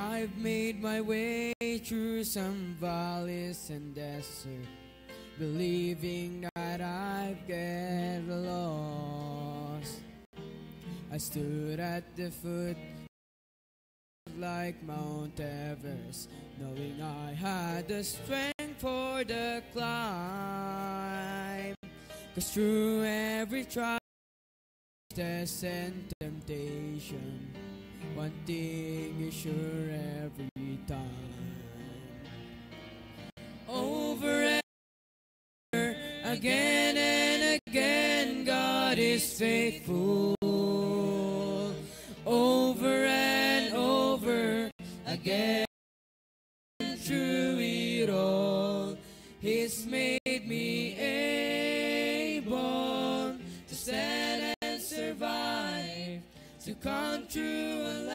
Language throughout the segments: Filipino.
I've made my way through some valleys and desert, believing that I'd get lost. I stood at the foot like Mount Everest, knowing I had the strength for the climb. 'Cause through every trial, test and temptation, one thing is sure every time. Over and over, again and again, God is faithful. Over and over again, through it all, He's made me able to stand and survive, to come through a life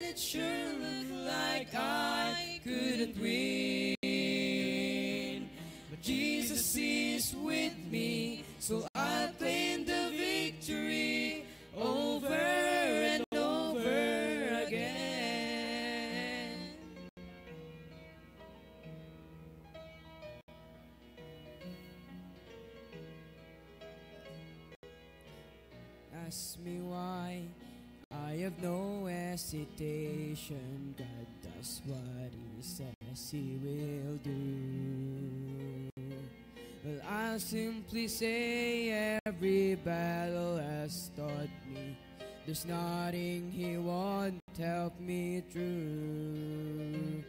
that sure looked like I couldn't win. But Jesus is with me, so I'll claim the victory over and over again. Ask me why, I have no hesitation. God does what He says He will do. Well, I'll simply say every battle has taught me there's nothing He won't help me through.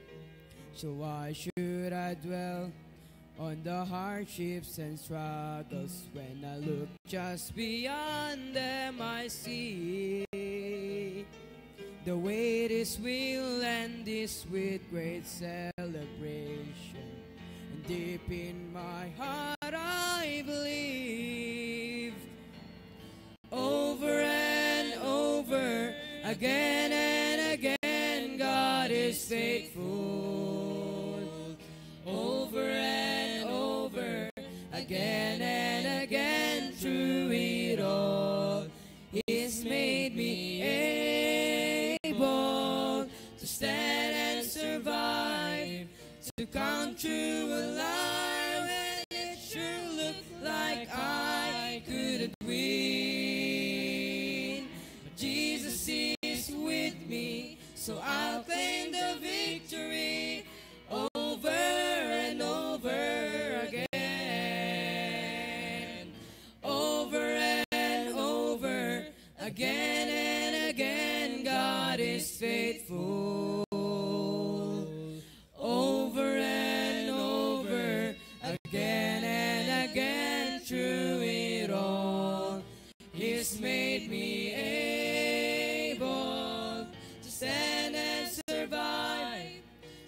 So why should I dwell on the hardships and struggles when I look just beyond them? I see the way this will end is with great celebration, and deep in my heart I believe. Over and over, again and again, God is faithful. Over and over, again and again, through it all, He's made me able to stand and survive, to come through a life when it sure looked like I couldn't win. But Jesus is with me, so I'll claim the victory over and over again. Over and over, again and again, God is faithful. Over and over, again and again, through it all, He's made me able to stand and survive,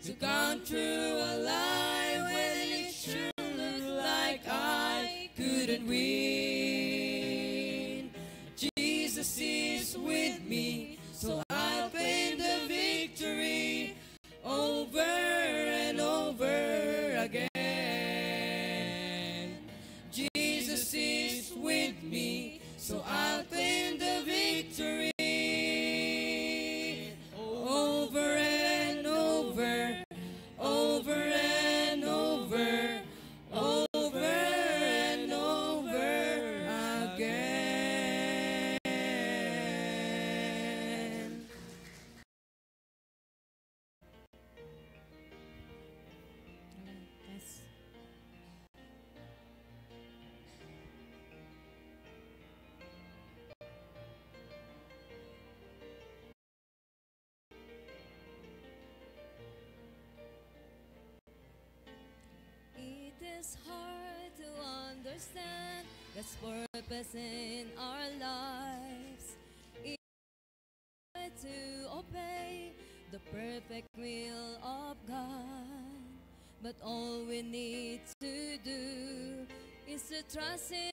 to come through a life when it sure looked like I couldn't win. Jesus is with me, so I'll claim the victory over and over again. Jesus is with me, so I'll claim the victory over and over, over and over, over and over again. Yes. It is hard to understand God's purpose in our lives. It's hard to obey the perfect will of God. But all we need to do is to trust in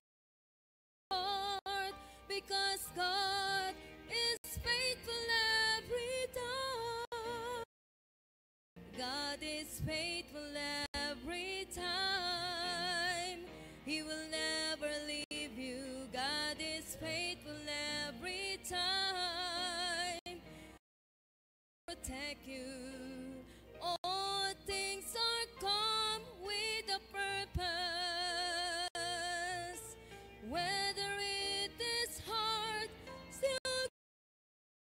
Lord, because God is faithful every time. God is faithful every time. He will never leave you. God is faithful every time. protect you. All things are come with a purpose. Whether it is hard, still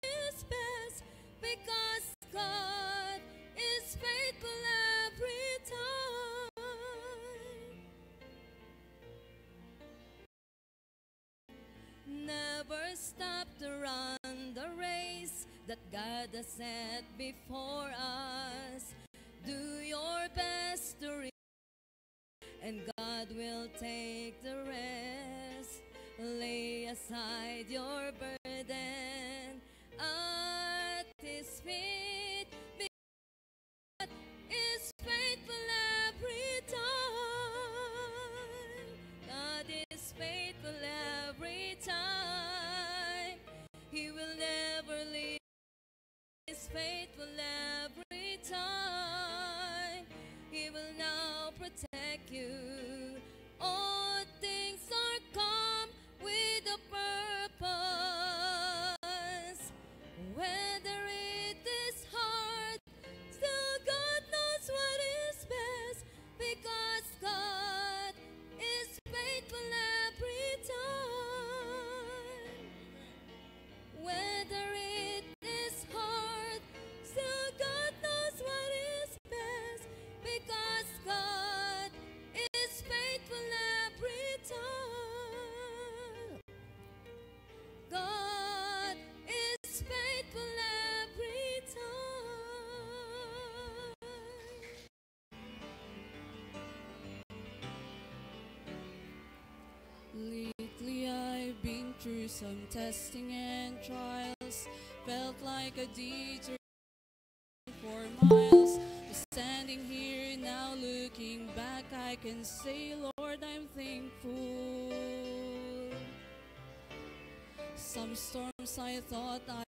is best, because God is faithful every time. Never stop to run the race that God has set before us. Do your best to reach, and God will take the rest. Lay aside your burden at His feet, because God is faithful every time. God is faithful every time. He will never leave. He is faithful every time. He will now protect you. All things are come with a purpose. Whether it is hard, still God knows what is best, because God is faithful every time. Whether it is hard, still God knows what is best, because God is faithful every time. God is faithful every time. Lately I've been through some testing and trials. Felt like a detour for miles. Standing here now looking back, I can say, Lord, I'm thankful. Some storms I thought I'd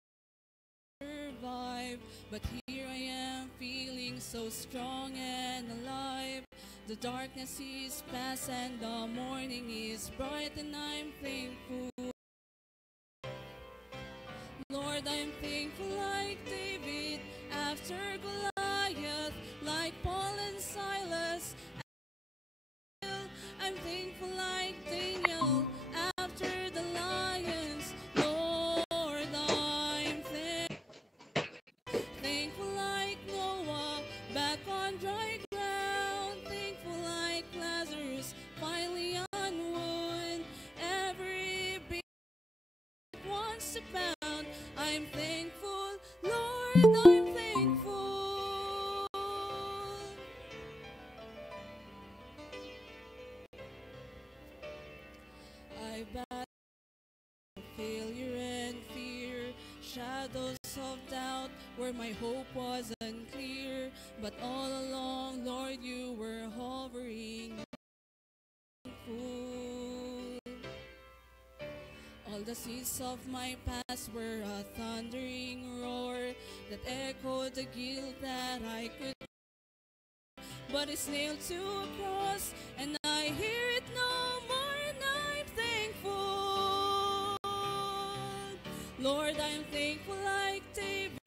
survive, but here I am feeling so strong and alive. The darkness is past and the morning is bright, and I'm thankful. Lord, I'm thankful like David after Goliath, like Paul and Silas. I'm thankful like Daniel after the lions. Lord, I'm thankful like Noah back on dry ground. Thankful like Lazarus finally on wood. Every beat wants to pound. I'm thankful, Lord, I'm thankful. I battled failure and fear, shadows of doubt where my hope was unclear. But all along, Lord, you were hovering. Thankful. All the seas of my past were a thundering roar that echoed the guilt that I could, but it's nailed to a cross, and I hear it no more, and I'm thankful. Lord, I'm thankful like David,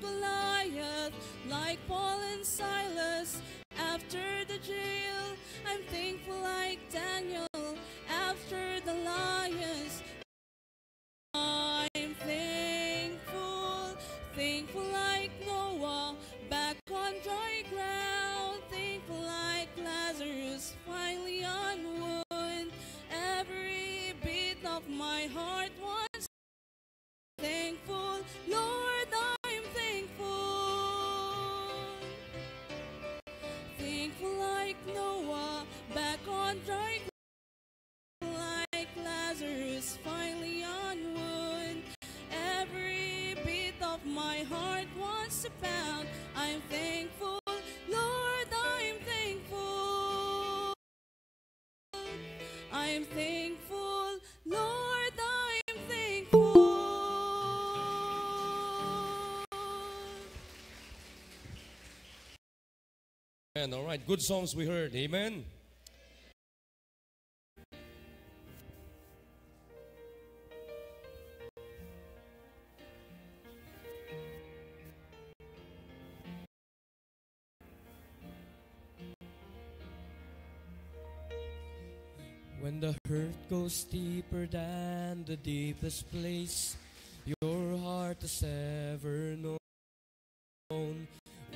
Goliath, like Paul and Silas after the jail. I'm thankful like Daniel after the lions. I'm thankful, thankful like Noah back on dry ground. Thankful like Lazarus finally on wood. Every beat of my heart was thankful. Lord, I'm thankful. Thankful like Noah back on dry ground. Like Lazarus finally on wood. Every beat of my heart wants to pound. I'm thankful, Lord, I'm thankful. I'm thankful, Lord, I'm thankful. And all right, good songs we heard. Amen. When the hurt goes deeper than the deepest place your heart has ever known.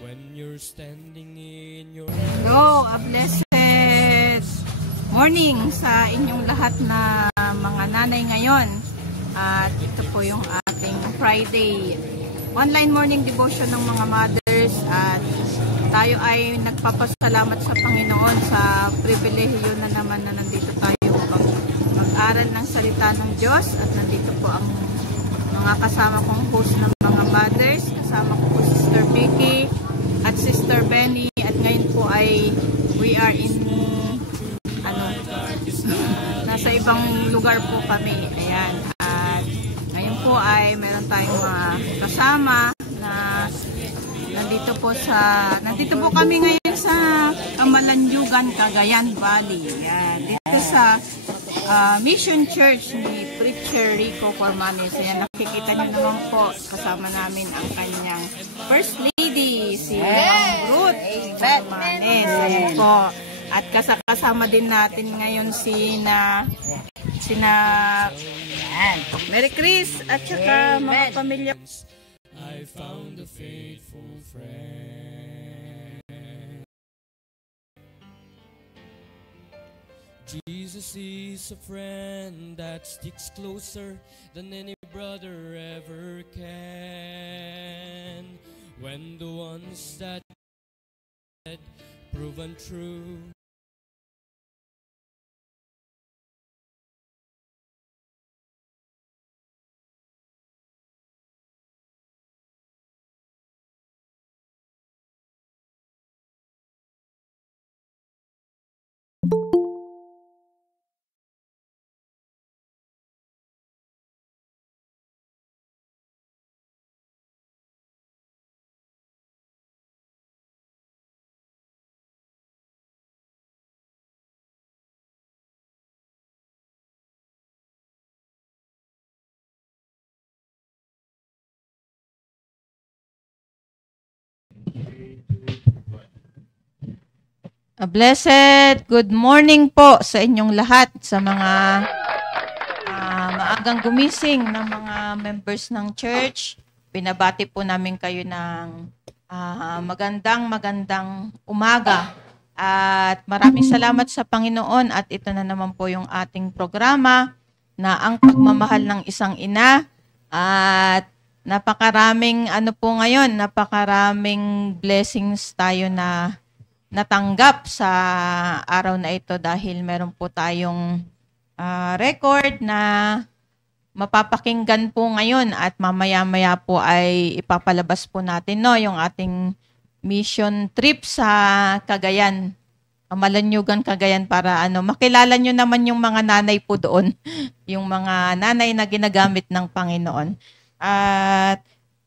When you're standing in your Hello, a blessed morning sa inyong lahat na mga nanay ngayon. At ito po yung ating Friday online morning devotion ng mga mothers. At tayo ay nagpapasalamat sa Panginoon sa pribilehiyo na naman na nandito tayo mag-aral ng salita ng Diyos. At nandito po ang mga kasama kong host ng mga mothers. Kasama ko po Sister Vicky at Sister Benny. At ngayon po ay we are in nasa ibang lugar po kami. Ayan. At ngayon po ay meron tayong mga kasama na nandito po kami ngayon sa Kamalanjugan, Cagayan Valley. Ayan. Dito sa Mission Church ni Preacher Rico Cormanes. Ayan, nakikita nyo naman po kasama namin ang kanyang First Lady, si Ruth Cormanes. Ayan po. At kasama din natin ngayon sina Mary Chris at saka mga pamilya. I found a faithful friend. Jesus is a friend that sticks closer than any brother ever can. When the ones that had proven true, A blessed good morning po sa inyong lahat, sa mga maagang gumising ng mga members ng church. Binabati po namin kayo ng magandang umaga. At maraming salamat sa Panginoon at ito na naman po yung ating programa na ang pagmamahal ng isang ina. At napakaraming napakaraming blessings tayo na natanggap sa araw na ito dahil meron po tayong record na mapapakinggan po ngayon at mamaya-maya po ay ipapalabas po natin yung ating mission trip sa Cagayan, Kamalanjugan, Cagayan para makilala nyo naman yung mga nanay po doon, yung mga nanay na ginagamit ng Panginoon. At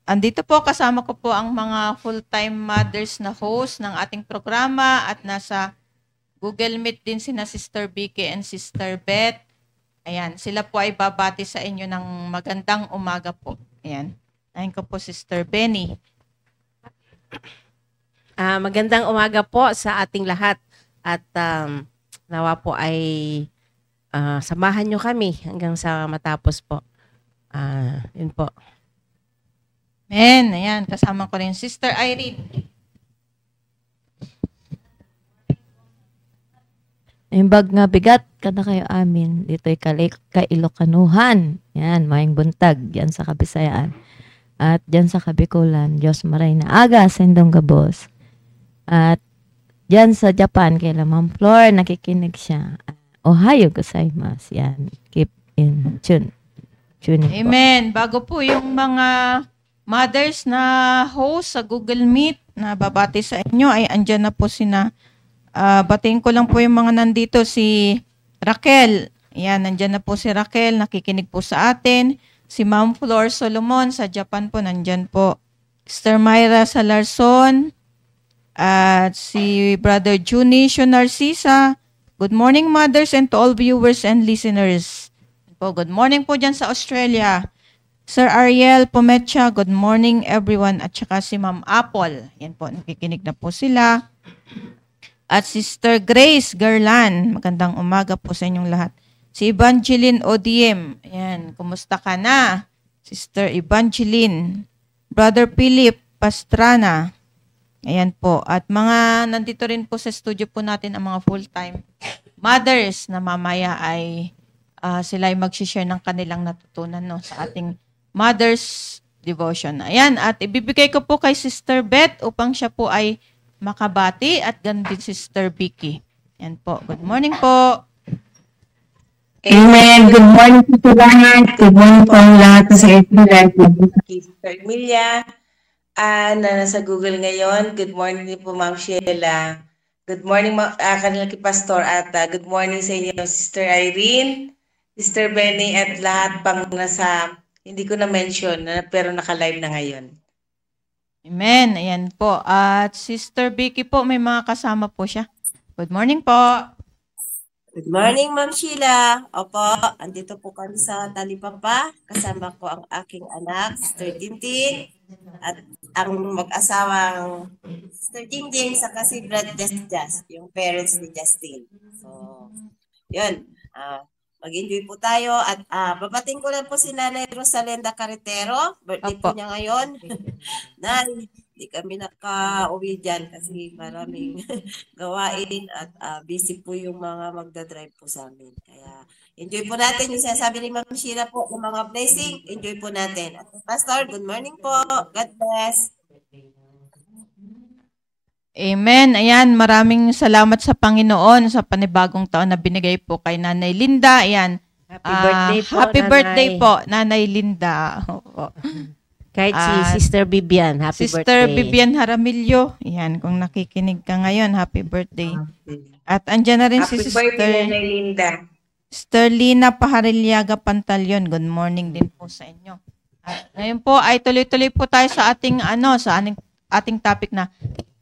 andito po, kasama ko po ang mga full-time mothers na host ng ating programa at nasa Google Meet din sina Sister Vicky and Sister Beth. Ayan, sila po ay babati sa inyo ng magandang umaga po. Ayan, nahin ko po Sister Benny. Magandang umaga po sa ating lahat at nawa po ay samahan nyo kami hanggang sa matapos po. Yun po. Amen. Ayan, kasama ko rin Sister Irene. Imbag nga bigat kada kayo amin. Dito'y Kailokanuhan. Yan, maing buntag. Yan sa Kabisayaan. At dyan sa Kabikulan, Diyos maray na aga sa indong gabos. At dyan sa Japan, kay Ma'am Flor, nakikinig siya. Ohayo gozaimasu. Yan, keep in tune. Amen. Bago po yung mga mothers na host sa Google Meet na babati sa inyo ay andyan na po sina batiin ko lang po yung mga nandito, si Raquel. Ayan, nandyan na po si Raquel, nakikinig po sa atin. Si Ma'am Flor Solomon sa Japan po, nandyan po. Sister Myra Salarson at si Brother Junicio Narcisa. Good morning, mothers, and to all viewers and listeners. Good morning po dyan sa Australia. Sir Ariel Pomecha, good morning everyone. At saka si Ma'am Apple. Yan po, nakikinig na po sila. At Sister Grace Garland, magandang umaga po sa inyong lahat. Si Evangeline Odiem, ayan, kumusta ka na? Sister Evangeline. Brother Philip Pastrana, ayan po. At mga nandito rin po sa studio po natin ang mga full-time mothers na mamaya ay sila ay mag-share ng kanilang natutunan no, sa ating Mother's Devotion. Ayan, at ibibigay ko po kay Sister Beth upang siya po ay makabati at ganun din Sister Vicky. Ayan po. Good morning po. Amen. Good morning po lahat. Good morning po ang lahat sa April. Sister Emilia na nasa Google ngayon. Good morning din po Ma'am Sheila. Good morning kanila kay Pastor at good morning sa inyo Sister Irene, Sister Benny at lahat pang nasa hindi ko na-mention pero naka-live na ngayon. Amen. Ayan po. At Sister Vicky po, may mga kasama po siya. Good morning po. Good morning, Ma'am Sheila. Opo, andito po kami sa Talipapa. Kasama ko ang aking anak, Sister Tintin, at ang mag-asawang Sister Tintin sa kasi Brad Just, yung parents ni Justin. So, yun. Mag-enjoy po tayo at babating ko lang po si Nanay Rosalenda Carretero. Birthday po niya ngayon. Nay, hindi kami naka-uwi dyan kasi maraming gawain at busy po yung mga magdadrive po sa amin. Kaya enjoy po natin yung sinasabi ni Ma'am Sheila po ng mga blessing. Enjoy po natin. At Pastor, good morning po. God bless. Amen. Ayan, maraming salamat sa Panginoon sa panibagong taon na binigay po kay Nanay Linda. Ayan. Happy birthday po, happy Nanay. birthday po, Nanay Linda. Opo. Kahit si Sister Bibian, happy Sister birthday. Sister Bibian Jaramillo. Ayan, kung nakikinig ka ngayon, happy birthday. At andyan na rin Happy si Sister birthday, Nanay Linda. Sister Lina Paharilyaga Pantalyon. Good morning din po sa inyo. At ngayon po ay tuloy-tuloy po tayo sa ating ating topic na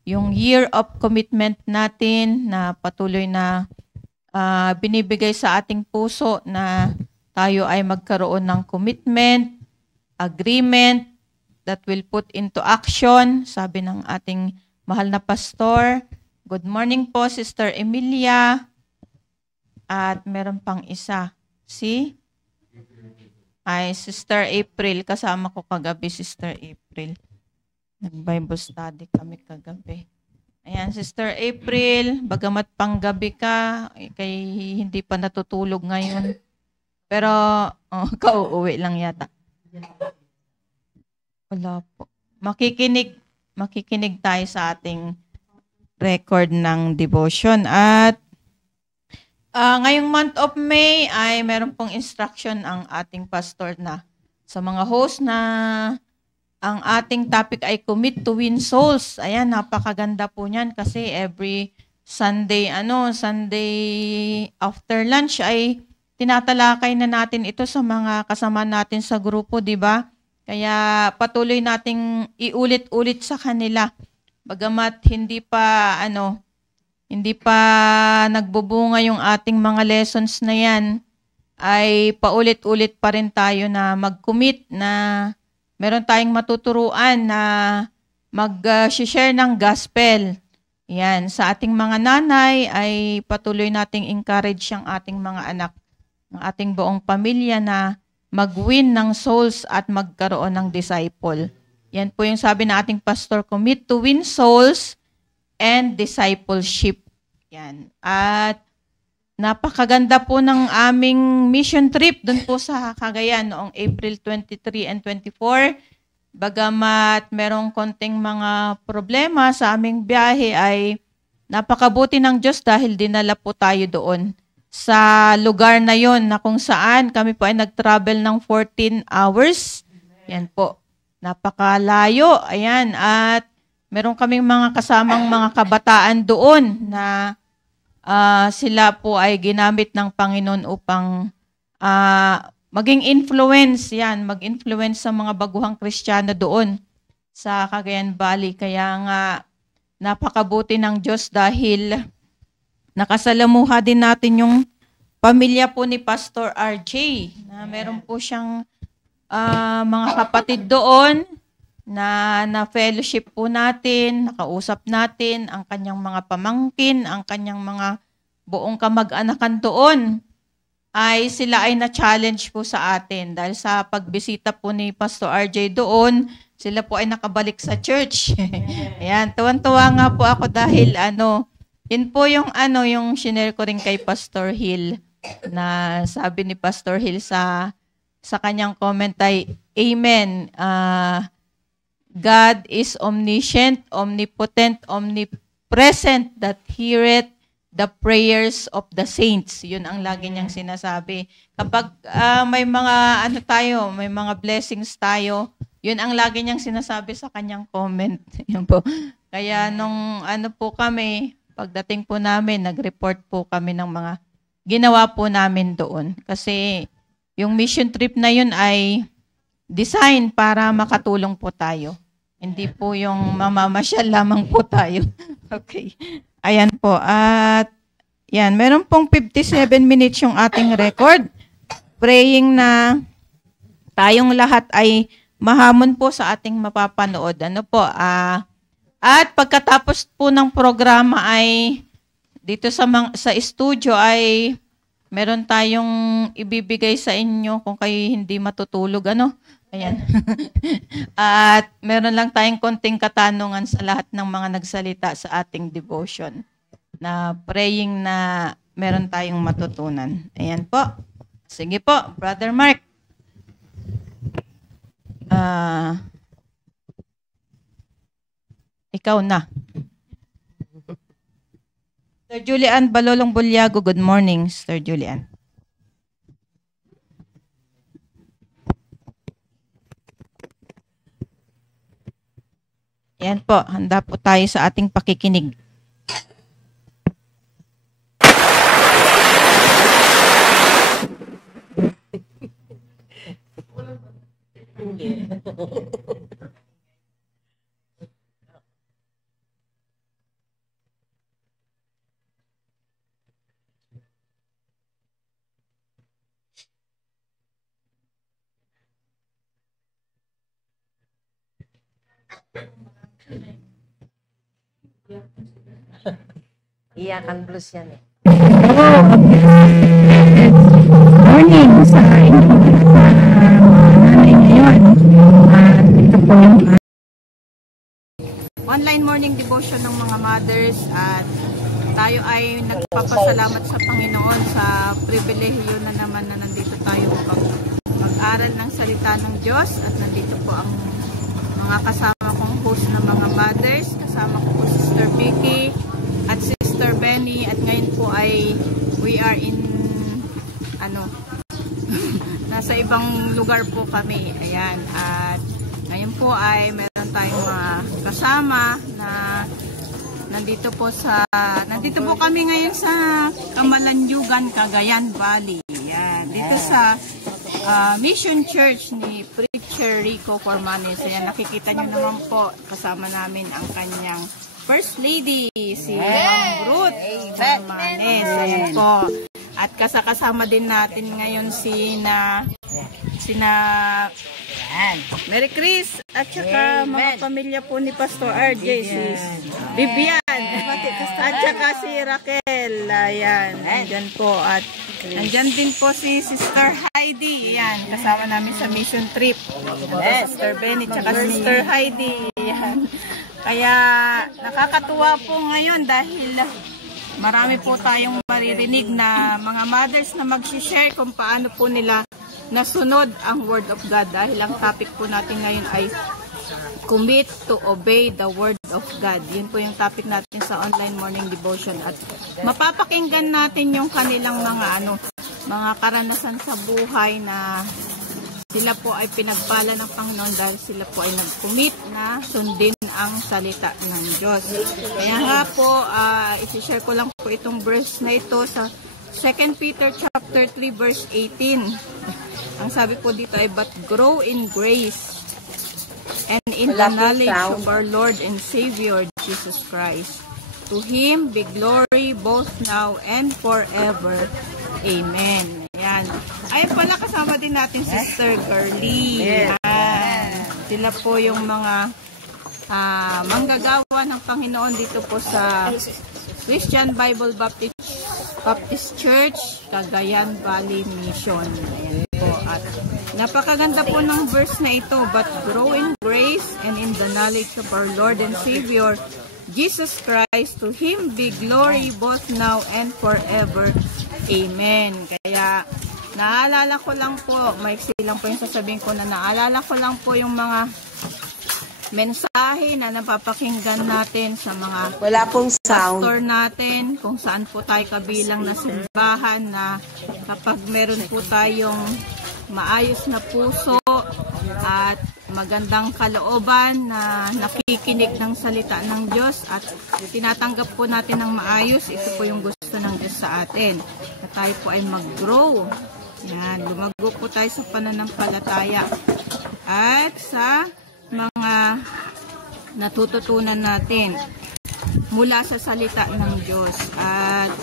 yung year of commitment natin na patuloy na binibigay sa ating puso na tayo ay magkaroon ng commitment, agreement that will put into action, sabi ng ating mahal na pastor. Good morning po, Sister Emilia. At meron pang isa, Sister April. Kasama ko kagabi, Sister April. Nag-Bible study kami kagabi. Ayan, Sister April, bagamat panggabi ka, kay hindi pa natutulog ngayon. Pero, kauuwi lang yata. Wala po. Makikinig tayo sa ating record ng devotion. At ngayong month of May ay meron pong instruction ang ating pastor na sa mga host na ang ating topic ay commit to win souls. Ayan, napakaganda po niyan kasi every Sunday after lunch ay tinatalakay na natin ito sa mga kasama natin sa grupo, di ba? Kaya patuloy nating iulit-ulit sa kanila. Bagamat hindi pa nagbubunga yung ating mga lessons na yan, ay paulit-ulit pa rin tayo na mag-commit na meron tayong matuturuan na mag-share ng gospel. Yan, sa ating mga nanay ay patuloy nating encourage ang ating mga anak, ang ating buong pamilya na mag-win ng souls at magkaroon ng disciple. Yan po yung sabi na ating pastor, commit to win souls and discipleship. Yan. At napakaganda po ng aming mission trip dun po sa Cagayan noong April 23 and 24. Bagamat merong konting mga problema sa aming biyahe ay napakabuti ng Diyos dahil dinala po tayo doon sa lugar na yon na kung saan kami po ay nag-travel ng 14 hours. Yan po. Napakalayo. Ayan. At meron kaming mga kasamang mga kabataan doon na sila po ay ginamit ng Panginoon upang maging influence, mag-influence sa mga baguhang Kristiyano doon sa Cagayan Valley. Kaya nga, napakabuti ng Diyos dahil nakasalamuha din natin yung pamilya po ni Pastor RJ, na meron po siyang mga kapatid doon na fellowship po natin, nakausap natin ang kanyang mga pamangkin, ang kanyang mga buong kamag-anakan doon, ay sila ay na-challenge po sa atin. Dahil sa pagbisita po ni Pastor RJ doon, sila po ay nakabalik sa church. Ayan, tuwan-tuwa nga po ako dahil yun po yung yung shinare ko rin kay Pastor Hill, na sabi ni Pastor Hill sa kanyang comment ay, Amen. God is omniscient, omnipotent, omnipresent, that heareth the prayers of the saints. Yun ang lagi niyang sinasabi. Kapag may mga may mga blessings tayo, yun ang lagi niyang sinasabi sa kanyang comment. Yun po. Kaya nung po kami, pagdating po namin, nag-report po kami ng mga ginawa po namin doon. Kasi yung mission trip na yun ay design para makatulong po tayo. Hindi po yung mamamasyal lamang po tayo. Okay. Ayan po. At yan, meron pong 57 minutes yung ating record. Praying na tayong lahat ay mahamon po sa ating mapapanood. At pagkatapos po ng programa ay dito sa studio ay meron tayong ibibigay sa inyo kung kayo hindi matutulog. Ayan. At meron lang tayong konting katanungan sa lahat ng mga nagsalita sa ating devotion, na praying na meron tayong matutunan. Ayan po. Sige po, Brother Mark. Ikaw na. Sir Julian Balolong Bulyago, good morning, Sir Julian. Yan po, handa po tayo sa ating pakikinig. Iyakan blues yan eh. Morning sa ngayon. Ito po yung online morning devotion ng mga mothers, at tayo ay nagpapasalamat sa Panginoon sa pribilehiyo na naman na nandito tayo upang mag-aral ng salita ng Diyos, at nandito po ang mga kasama kong host na mga mothers. Kasama ko po si Sister Vicky at Sister Benny, at ngayon po ay we are in nasa ibang lugar po kami. Ayan, at ngayon po ay meron tayong mga kasama na nandito po kami ngayon sa Kamalanjugan, Cagayan Valley. Ayan, dito sa Mission Church ni Preacher Rico Formanes. Ayan, nakikita nyo naman po, kasama namin ang kanyang First Lady, si Ma'am Ruth Formanes. Ayan po. At kasama din natin ngayon sina Mary Chris, at saka mga pamilya po ni Pastor RJ, si Vivian, at saka si Raquel. Ayan, nandyan po. At nandyan din po si Sister Heidi. Ayan, kasama namin sa mission trip. Sister Benny, saka Sister Heidi. Ayan. Kaya nakakatuwa po ngayon dahil marami po tayong maririnig na mga mothers na mag-share kung paano po nila nasunod ang Word of God. Dahil ang topic po natin ngayon ay commit to obey the Word of God. Yun po yung topic natin sa online morning devotion. At mapapakinggan natin yung kanilang mga karanasan sa buhay na sila po ay pinagpala ng Panginoon dahil sila po ay nag-commit na sundin ang salita ng Diyos. Kaya nga po, isi-share ko lang po itong verse na ito sa 2 Peter chapter 3 verse 18. Ang sabi po dito ay, but grow in grace and in the knowledge of our Lord and Savior Jesus Christ. To Him be glory both now and forever. Amen. Ayan. Ayun pala, kasama din natin Sister Girlie. Ayan. Sila po yung mga manggagawa ng Panginoon dito po sa Christian Bible Baptist Church, Cagayan Valley Mission. Ayan po. At napakaganda po ng verse na ito, but grow in grace and in the knowledge of our Lord and Savior, Jesus Christ. To Him be glory both now and forever. Amen. Kaya naalala ko lang po, maiksi lang po yung sasabihin ko na naalala ko lang po yung mga mensahe na napapakinggan natin sa mga Wala pong sound. pastor natin, kung saan po tayo kabilang na simbahan, na kapag meron po tayong maayos na puso at magandang kalooban na nakikinig ng salita ng Diyos at tinatanggap po natin ng maayos, ito po yung gusto ng Diyos sa atin. Na tayo po ay mag-grow. Yan, lumago po tayo sa pananampalataya at sa mga natututunan natin mula sa salita ng Diyos. At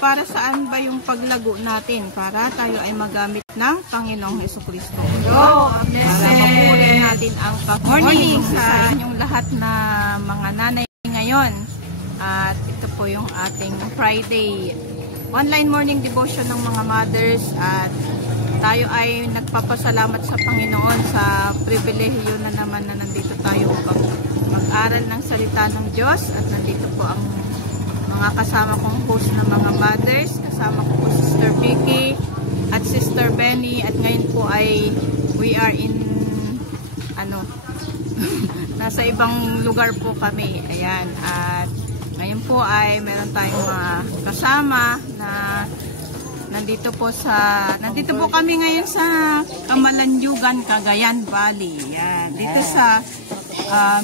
para saan ba yung paglago natin? Para tayo ay magamit ng Panginoong Hesukristo. Para mapuri natin ang morning sa inyong lahat na mga nanay ngayon. At ito po yung ating Friday online morning devotion ng mga mothers. At tayo ay nagpapasalamat sa Panginoon sa pribilehiyo na naman na nandito tayo upang mag-aral ng salita ng Diyos. At nandito po ang mga kasama kong host na mga mothers. Kasama ko po Sister Vicky at Sister Benny. At ngayon po ay we are in nasa ibang lugar po kami. Ayan. At ngayon po ay meron tayong mga kasama na nandito po kami ngayon sa Kamalandyugan, Cagayan Valley. Yan. Dito sa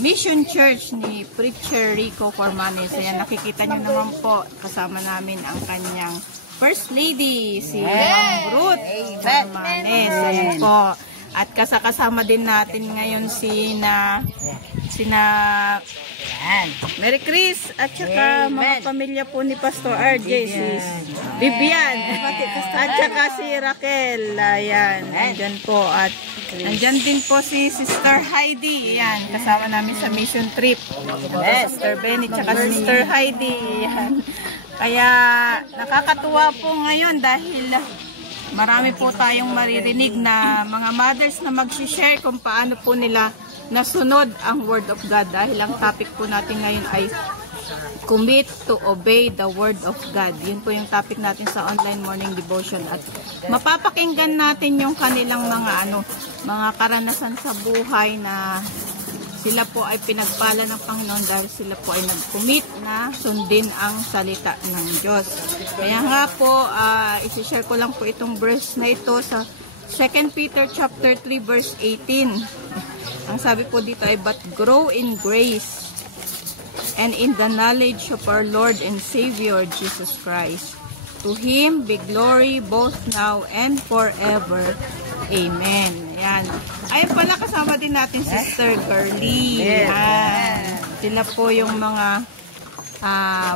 Mission Church ni Preacher Rico Cormanes. Ayan, nakikita nyo naman po, kasama namin ang kanyang First Lady, si Ma'am Ruth Cormanes. Ayan po. At kasama din natin ngayon sina Mary Chris at saka mga pamilya po ni Pastor RJ, si Vivian at saka si Raquel. Ayan, nandyan po. At nandyan din po si Sister Heidi. Ayan, kasama namin sa mission trip. Sister Benny at saka Sister Heidi. Ayan. Kaya nakakatuwa po ngayon dahil marami po tayong maririnig na mga mothers na mag-share kung paano po nila nasunod ang Word of God. Dahil ang topic po natin ngayon ay commit to obey the Word of God. Yun po yung topic natin sa online morning devotion. At mapapakinggan natin yung kanilang mga karanasan sa buhay na sila po ay pinagpala ng Panginoon dahil sila po ay nag-commit na sundin ang salita ng Diyos. Kaya nga po, isi-share ko lang po itong verse na ito sa 2 Peter chapter 3 verse 18. Ang sabi po dito ay, but grow in grace and in the knowledge of our Lord and Savior Jesus Christ. To Him be glory both now and forever. Amen. Ayan. Ayun pala, kasama din natin Sister Girlie. Sila po yung mga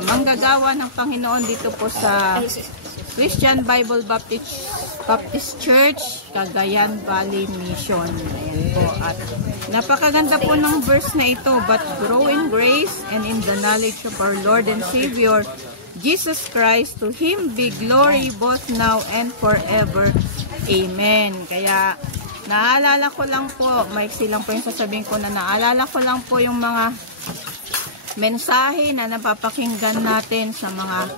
manggagawa ng Panginoon dito po sa Christian Bible Baptist Church, Cagayan Valley Mission. Ayan po. At napakaganda po ng verse na ito, but grow in grace and in the knowledge of our Lord and Savior, Jesus Christ. To Him be glory both now and forever. Amen. Kaya naalala ko lang po, maiksi lang po yung sasabihin ko na naalala ko lang po yung mga mensahe na napapakinggan natin sa mga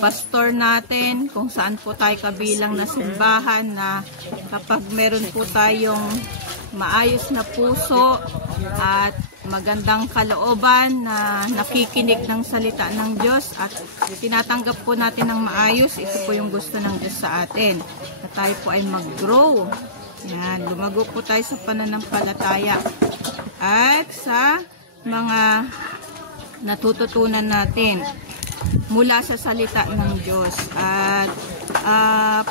pastor natin, kung saan po tayo kabilang na simbahan, na kapag meron po tayong maayos na puso at magandang kalooban na nakikinig ng salita ng Diyos at tinatanggap po natin ng maayos, ito po yung gusto ng Diyos sa atin. Na tayo po ay mag-grow. Yan, lumago po tayo sa pananampalataya at sa mga natututunan natin mula sa salita ng Diyos. At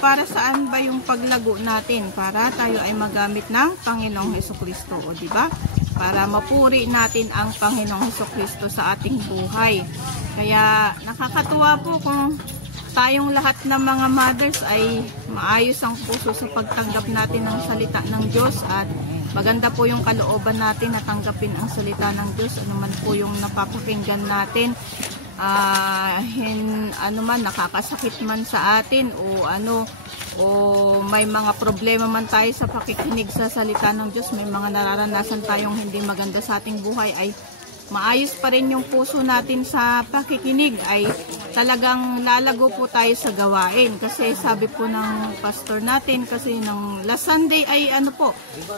para saan ba yung paglago natin? Para tayo ay magamit ng Panginoong Hesukristo, o di ba? Para mapuri natin ang Panginoong Hesukristo sa ating buhay. Kaya nakakatuwa po kung tayong lahat ng mga mothers ay maayos ang puso sa pagtanggap natin ng salita ng Diyos at maganda po yung kalooban natin na tanggapin ang salita ng Diyos. Ano man po yung napapakinggan natin, ano man nakakasakit man sa atin o may mga problema man tayo sa pakikinig sa salita ng Diyos, may mga nararanasan tayong hindi maganda sa ating buhay, ay maayos pa rin yung puso natin sa pakikinig, ay talagang lalago po tayo sa gawain. Kasi sabi po ng pastor natin, kasi ng last Sunday ay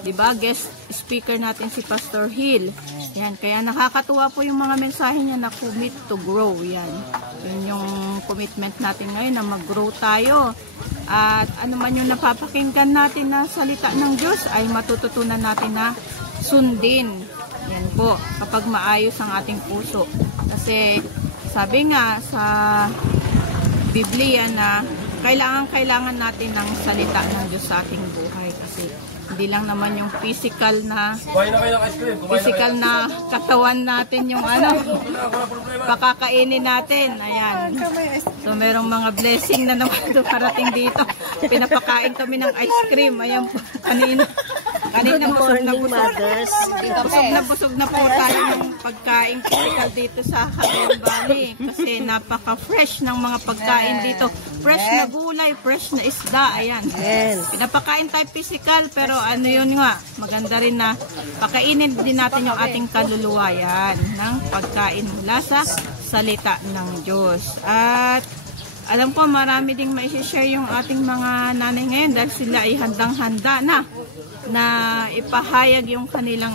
diba, guest speaker natin si Pastor Hill. Yan, kaya nakakatuwa po yung mga mensahe niya na commit to grow. Yan, yun yung commitment natin ngayon, na mag-grow tayo. At ano man yung napapakinggan natin na salita ng Diyos, ay matututunan natin na sundin. Yan po, kapag maayos ang ating puso. Kasi sabi nga sa Biblia na kailangan natin ng salita ng Diyos sa ating buhay. Kasi hindi lang naman yung physical na katawan natin yung pakakainin natin. Ayan. So merong mga blessing na naman dumarating dito. Pinapakain kami ng ice cream. Ayan po, kanina busog na po tayo ng pagkain typical dito sa Cagayan Valley. Kasi napaka-fresh ng mga pagkain dito. Fresh na gulay, fresh na isda. Ayan. Pinapakain tayo physical, pero yun nga, maganda rin na pakainin din natin yung ating kaluluwa yan ng pagkain mula sa salita ng Diyos. At alam ko marami ding mai-share yung ating mga nanay ngayon dahil sila ay handang-handa na ipahayag yung kanilang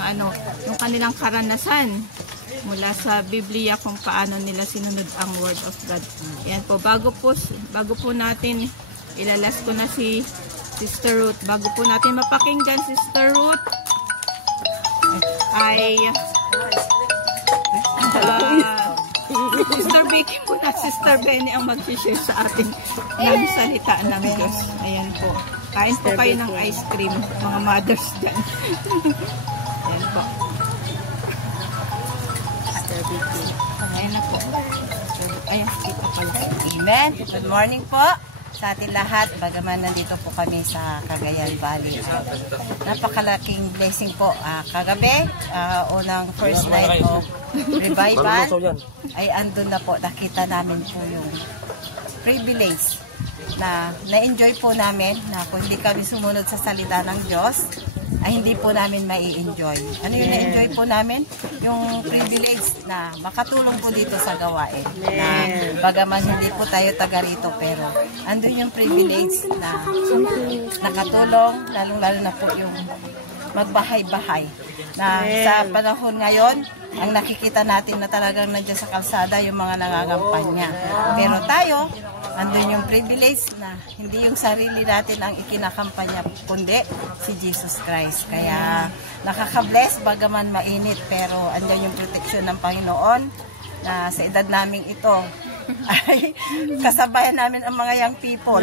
yung kanilang karanasan mula sa Biblia kung paano nila sinunod ang Word of God. Yan po, bago po natin ilalas ko na si Sister Ruth, bago po natin mapakinggan Sister Ruth, ay Sister Vicky po na Sister Benny ang mag-share sa atin ng salita ng Diyos. Ayan po. Kain po kayo ng ice cream, mga mothers dyan. Ayan po. Sister Vicky. Ayan na po. Ayan, kita pala. Amen. Good morning po sa ating lahat. Bagaman nandito po kami sa Cagayan Valley. Napakalaking blessing po. Kagabi, unang first night of revival, ay andun na po. Nakita namin po yung privilege na na-enjoy po namin na kung hindi kami sumunod sa salita ng Diyos, ay hindi po namin mai-enjoy. Ano yung na-enjoy po namin? Yung privilege na makatulong po dito sa gawain. Na bagaman hindi po tayo taga rito, pero andun yung privilege na nakatulong, lalong-lalo na po yung magbahay-bahay. Na sa panahon ngayon, ang nakikita natin na talagang nandiyan sa kalsada yung mga nangangampanya. Pero tayo, andun yung privilege na hindi yung sarili natin ang ikinakampanya, kundi si Jesus Christ. Kaya nakaka-bless bagaman mainit, pero andyan yung protection ng Panginoon na sa edad naming ito ay kasabayan namin ang mga young people.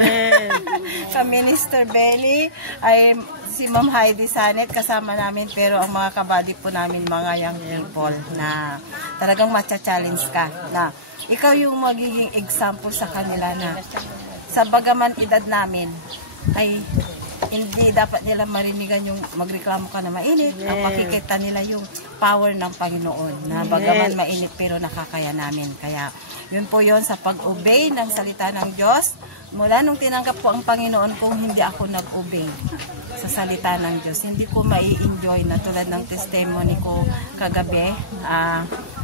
Kami ni Sister Benny ay si Ma'am Heidi Sanet kasama namin, pero ang mga kabady po namin mga young people na talagang matcha-challenge ka na ikaw yung magiging example sa kanila na sa bagaman edad namin ay hindi dapat nila marinigan yung magreklamo ka na mainit. Ang makikita nila yung power ng Panginoon na bagaman mainit pero nakakaya namin. Kaya yun po yun sa pag-obey ng salita ng Diyos. Mula nung tinanggap ko ang Panginoon, kung hindi ako nag-obey sa salita ng Diyos, hindi ko mai-enjoy na tulad ng testimony ko kagabi.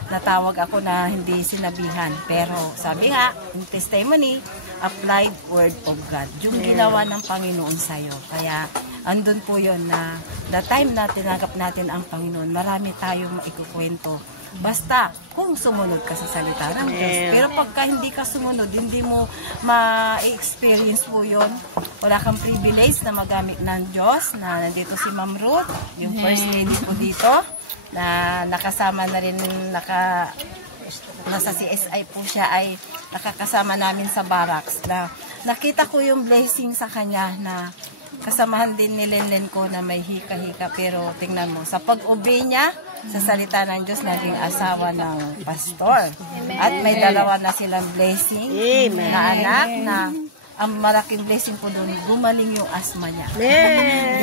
Natawag ako na hindi sinabihan. Pero sabi nga, yung testimony, applied word of God. Yung ginawa ng Panginoon sa'yo. Kaya andun po yun na the time na tinanggap natin ang Panginoon, marami tayong maikukwento. Basta kung sumunod ka sa salita ng Diyos. Pero pagka hindi ka sumunod, hindi mo ma-experience po yun. Wala kang privilege na magamit ng Diyos. Na nandito si Ma'am Ruth, yung first lady po dito, na nakasama na rin, nasa CSI po siya, ay nakakasama namin sa barracks. Na nakita ko yung blessing sa kanya na kasamahan din ni Lenlen ko na may hika-hika, pero tingnan mo, sa pag-obey niya sa salita ng Diyos, naging asawa ng pastor. At may dalawa na silang blessing na anak na ang malaking blessing po doon, gumaling yung asma niya.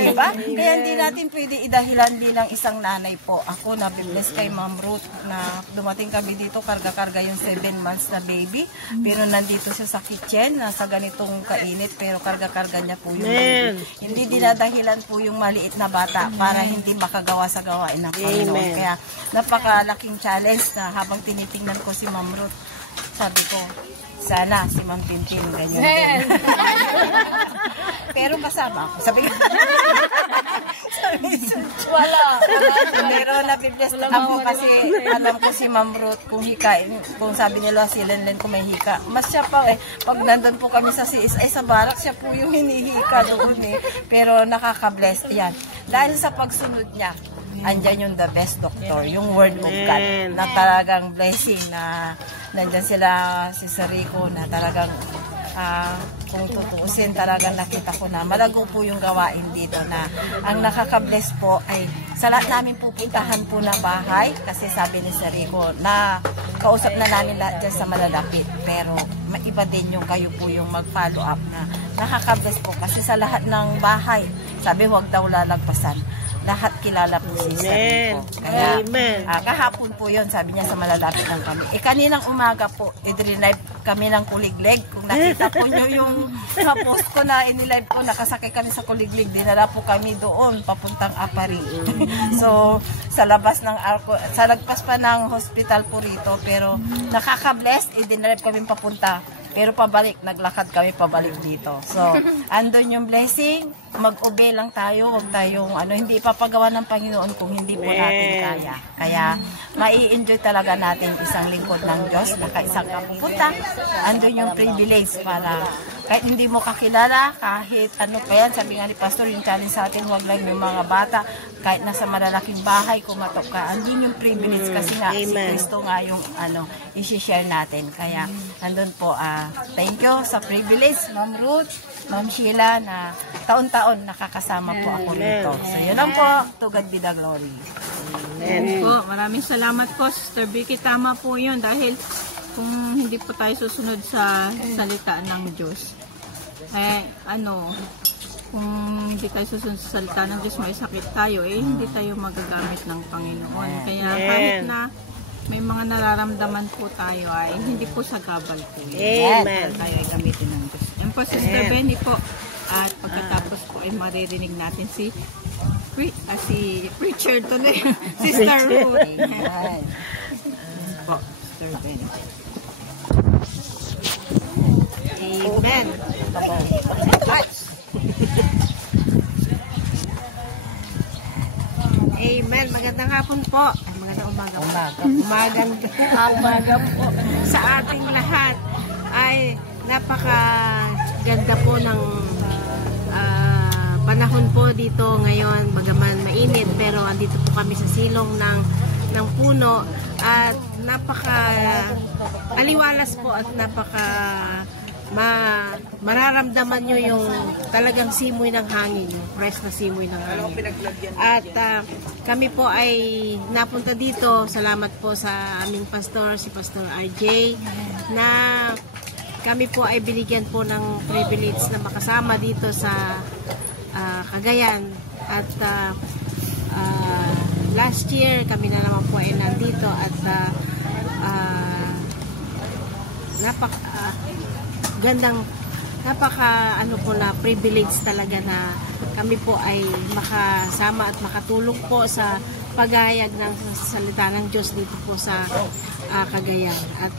Diba? Kaya hindi natin pwede idahilan bilang isang nanay po. Ako, nabibless kay Ma'am Ruth na dumating kami dito, karga-karga yung 7 months na baby. Pero nandito siya sa kitchen, nasa ganitong kainit, pero karga-karga niya po yung baby. Hindi dinadahilan po yung maliit na bata para hindi makagawa sa gawain ng Panginoon. Kaya napakalaking challenge na habang tinitingnan ko si Ma'am Ruth, sabi ko, sana si Ma'am Pimpin ganyan. Pero kasama ako. Sabi wala. Pero nabibless ako kasi alam ko si Ma'am Ruth kung hikain, kung sabi nila si Lenlen kung may hika. Mas siya pa pag nandun po kami sa CSI sa barak, siya po yung hinihika doon Pero nakaka-bless yan. Dahil sa pagsunod niya, andyan yung the best doctor, yung word of God, na talagang blessing na nandyan sila si Rico na talagang kung tutuusin talagang nakita ko na malago po yung gawain dito na ang nakaka-bless po ay sa lahat namin pupuntahan po na bahay kasi sabi ni Rico na kausap na namin lahat dyan sa malalapit pero maiba din yung kayo po yung mag-follow up na nakaka-bless po kasi sa lahat ng bahay sabi huwag daw lalagpasan lahat kilala po si Rico. Kaya kahapon po yun, sabi niya sa malalapit ng kami. Kaninang umaga po, i-drive kami ng Kuliglig. Kung nakita po nyo yung post ko na in-live ko, nakasakay kami sa Kuliglig, dinala po kami doon, papuntang Apari. So, sa labas ng Arco, sa lagpas pa ng hospital po rito, pero nakaka-bless, i-drive kami papunta. Pero pabalik, naglakad kami pabalik dito. So, andun yung blessing, mag-obey lang tayo, huwag tayong hindi ipapagawa ng Panginoon kung hindi po natin kaya. Kaya, mai-enjoy talaga natin isang lingkod ng Diyos, nakaisang kapupunta. Andun yung privilege para kahit hindi mo kakilala, kahit ano pa yan, sabi nga ni Pastor, yung challenge sa atin, huwag lang yung mga bata, kahit nasa malalaking bahay, kumatok ka, andun yung privilege kasi nga, si Kristo nga yung isi-share natin. Kaya, andun po, thank you sa privilege, Ma'am Ruth, Ma'am Sheila, na taon-taon nakakasama po ako nito. So, yun lang po, to God be the glory. Amen. Po, maraming salamat po, Sister Vicky. Tama po yun dahil kung hindi po tayo susunod sa salita ng Diyos, kung hindi tayo susunod sa salita ng Diyos, may sakit tayo, hindi tayo magagamit ng Panginoon. Kaya kahit na may mga nararamdaman po tayo ay hindi po sa gabal po yun. Tayo ay gamitin ng Diyos. Yan po, Sister Benny po. At pagkatapos po ay maririnig natin si Richard tuloy. Sister Ruth. Po, Sister Benny. Amen. Amen. Magandang hapon po. Magandang umaga po. Umaga po sa ating lahat. Ay napakaganda po ng panahon po dito ngayon. Bagaman mainit pero andito po kami sa silong ng puno at napaka aliwalas po at napaka mararamdaman nyo yung talagang simoy ng hangin, yung fresh na simoy ng hangin. At kami po ay napunta dito, salamat po sa aming pastor, si Pastor RJ, na kami po ay binigyan po ng privilege na makasama dito sa Cagayan. At last year kami na naman po ay nandito at napaka privilege talaga na kami po ay makasama at makatulong po sa paghahayag ng salita ng Diyos dito po sa Cagayan. At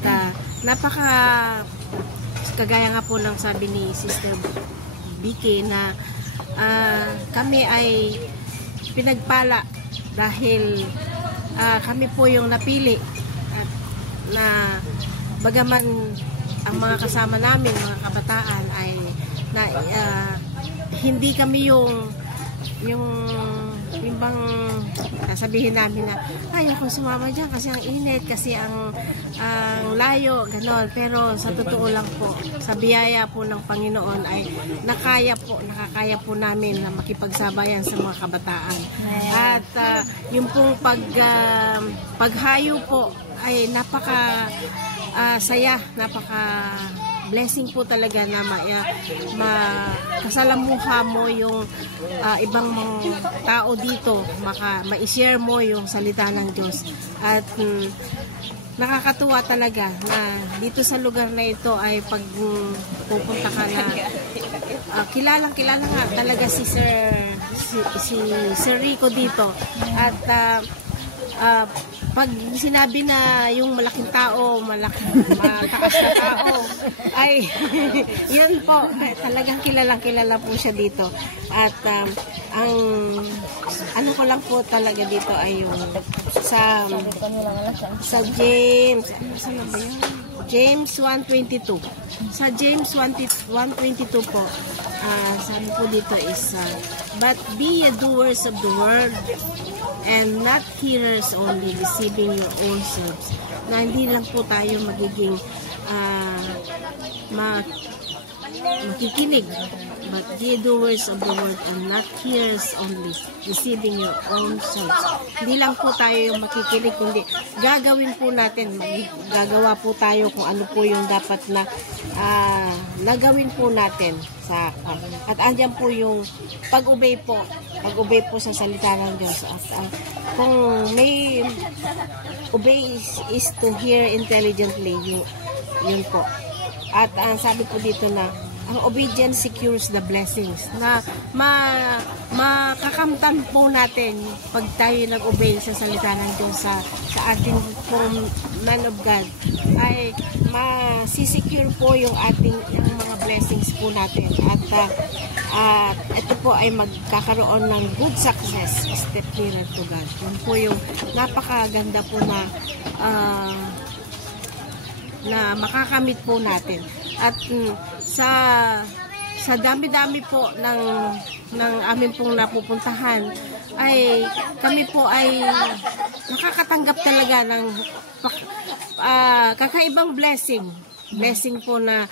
kagaya nga po ng sabi ni Sister Vicky na kami ay pinagpala dahil kami po yung napili at na bagaman ang mga kasama namin, mga kabataan ay hindi kami yung yung bang sasabihin namin na ay ako sumama dyan kasi ang init, kasi ang layo, ganon. Pero sa totoo lang po, sa biyaya po ng Panginoon ay nakakaya po namin na makipagsabayan sa mga kabataan. At yung pong paghayo po ay napaka saya, napaka blessing po talaga na kasalamuha mo yung ibang mga tao dito, ma-share mo yung salita ng Diyos. At nakakatuwa talaga na dito sa lugar na ito ay pag pupunta ka na kilala nga talaga si Sir Rico dito. At pag sinabi na yung malaking tao, mataas na tao, ay yun po, talagang kilala po siya dito. At ang ano ko lang po talaga dito ay yung sa James, James 1:22. Sa James 1:22 po, sabi po dito is, but be ye doers of the word, and not hearers only, deceiving your own selves. Na hindi lang po tayo magiging makikinig, but be doers of the word and not hearers only, deceiving your own selves. Hindi lang po tayo yung makikinig, kundi gagawin po natin, gagawa po tayo kung ano po yung dapat na nagawin po natin sa at andyan po yung pag-obey po sa salita ng Diyos. At kung may obey is to hear intelligently, yun po. At sabi po dito na ang obedience secures the blessings, na makakamtan po natin pag tayo nag-obey sa salita ng Diyos sa ating pong man of God, ay masisecure po yung mga blessings po natin. At ito po ay magkakaroon ng good success, step nearer to God. Yun po yung napakaganda po na makakamit po natin. At sa dami-dami po ng amin pong napupuntahan, ay kami po ay nakakatanggap talaga ng kakaibang blessing po na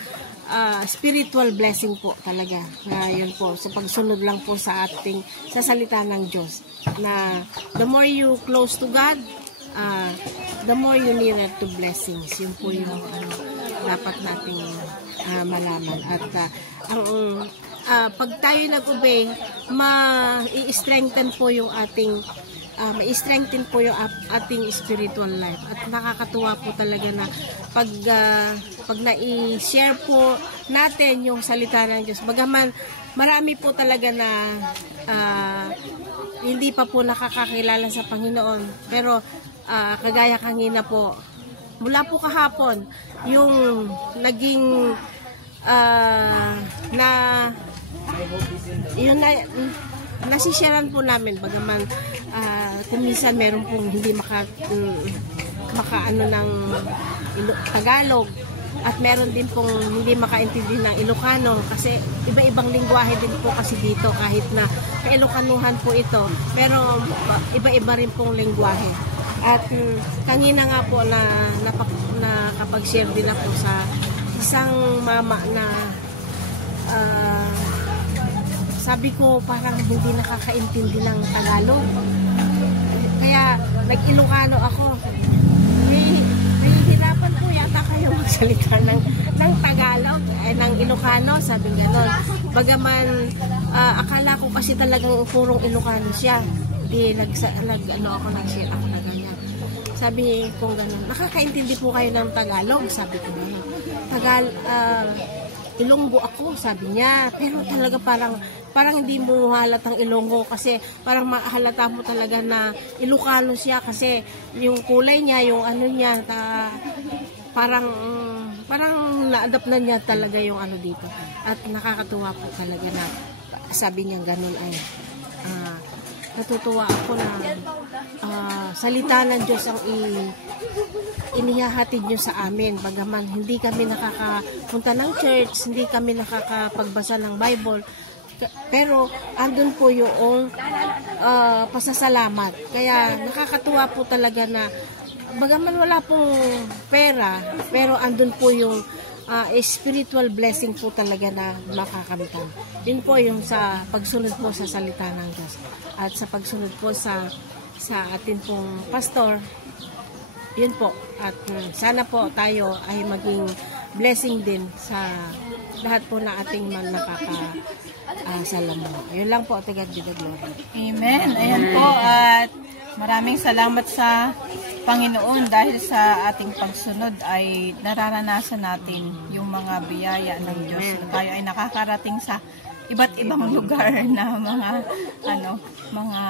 spiritual blessing po talaga, na yun po sa pagsunod lang po sa salita ng Diyos, na the more you close to God, the more you nearer to blessings. Yun po yung dapat nating malaman. At pag tayo nag-obey, ma-i-strengthen po yung ating spiritual life. At nakakatuwa po talaga na pag na-i-share po natin yung salita ng Diyos, bagaman marami po talaga na hindi pa po nakakakilala sa Panginoon, pero kagaya kanina po, mula po kahapon, yung naging nasisharean po namin, bagaman kung minsan meron pong hindi makaano ng Tagalog, at meron din pong hindi makaintindi ng Ilocano, kasi iba-ibang lingwahe din po kasi dito, kahit na Ilocanuhan po ito, pero iba-iba rin pong lingwahe. At kanina nga po na kapag-share din ako sa isang mama na sabi ko parang hindi nakakaintindi ng Tagalog. Kaya nag-Ilocano ako. Nahihirapan po yata kayo magsalita ng Tagalog, ng Ilocano, sabi gano'n. Bagaman akala ko kasi talagang purong Ilocano siya. Di nag-share ako na ganyan. Sabi ko gano'n, nakakaintindi po kayo ng Tagalog, sabi ko gano'n. Ilonggo ako, sabi niya. Pero talaga parang hindi mo halatang Ilonggo, kasi parang mahalata mo talaga na Ilocano siya, kasi yung kulay niya, yung ano niya, parang na-adapt na niya talaga yung ano dito. At nakakatuwa po talaga na sabi niya gano'n ay natutuwa ako na salita ng Diyos ang inihahatid nyo sa amin. Bagaman hindi kami nakakapunta ng church, hindi kami nakakapagbasa ng Bible, Pero andun po yung pasasalamat. Kaya nakakatuwa po talaga na bagaman wala pong pera, pero andun po yung spiritual blessing po talaga na makakamtan. Yun po yung sa pagsunod po sa salita ng Diyos at sa pagsunod po sa atin pong pastor. Yun po. At sana po tayo ay maging blessing din sa lahat po na ating nakakasalamuha. Yun lang po, to God be the glory. Amen. Ayan po, at maraming salamat sa Panginoon dahil sa ating pagsunod ay nararanasan natin yung mga biyaya ng Diyos. Na tayo ay nakakarating sa iba't ibang lugar na mga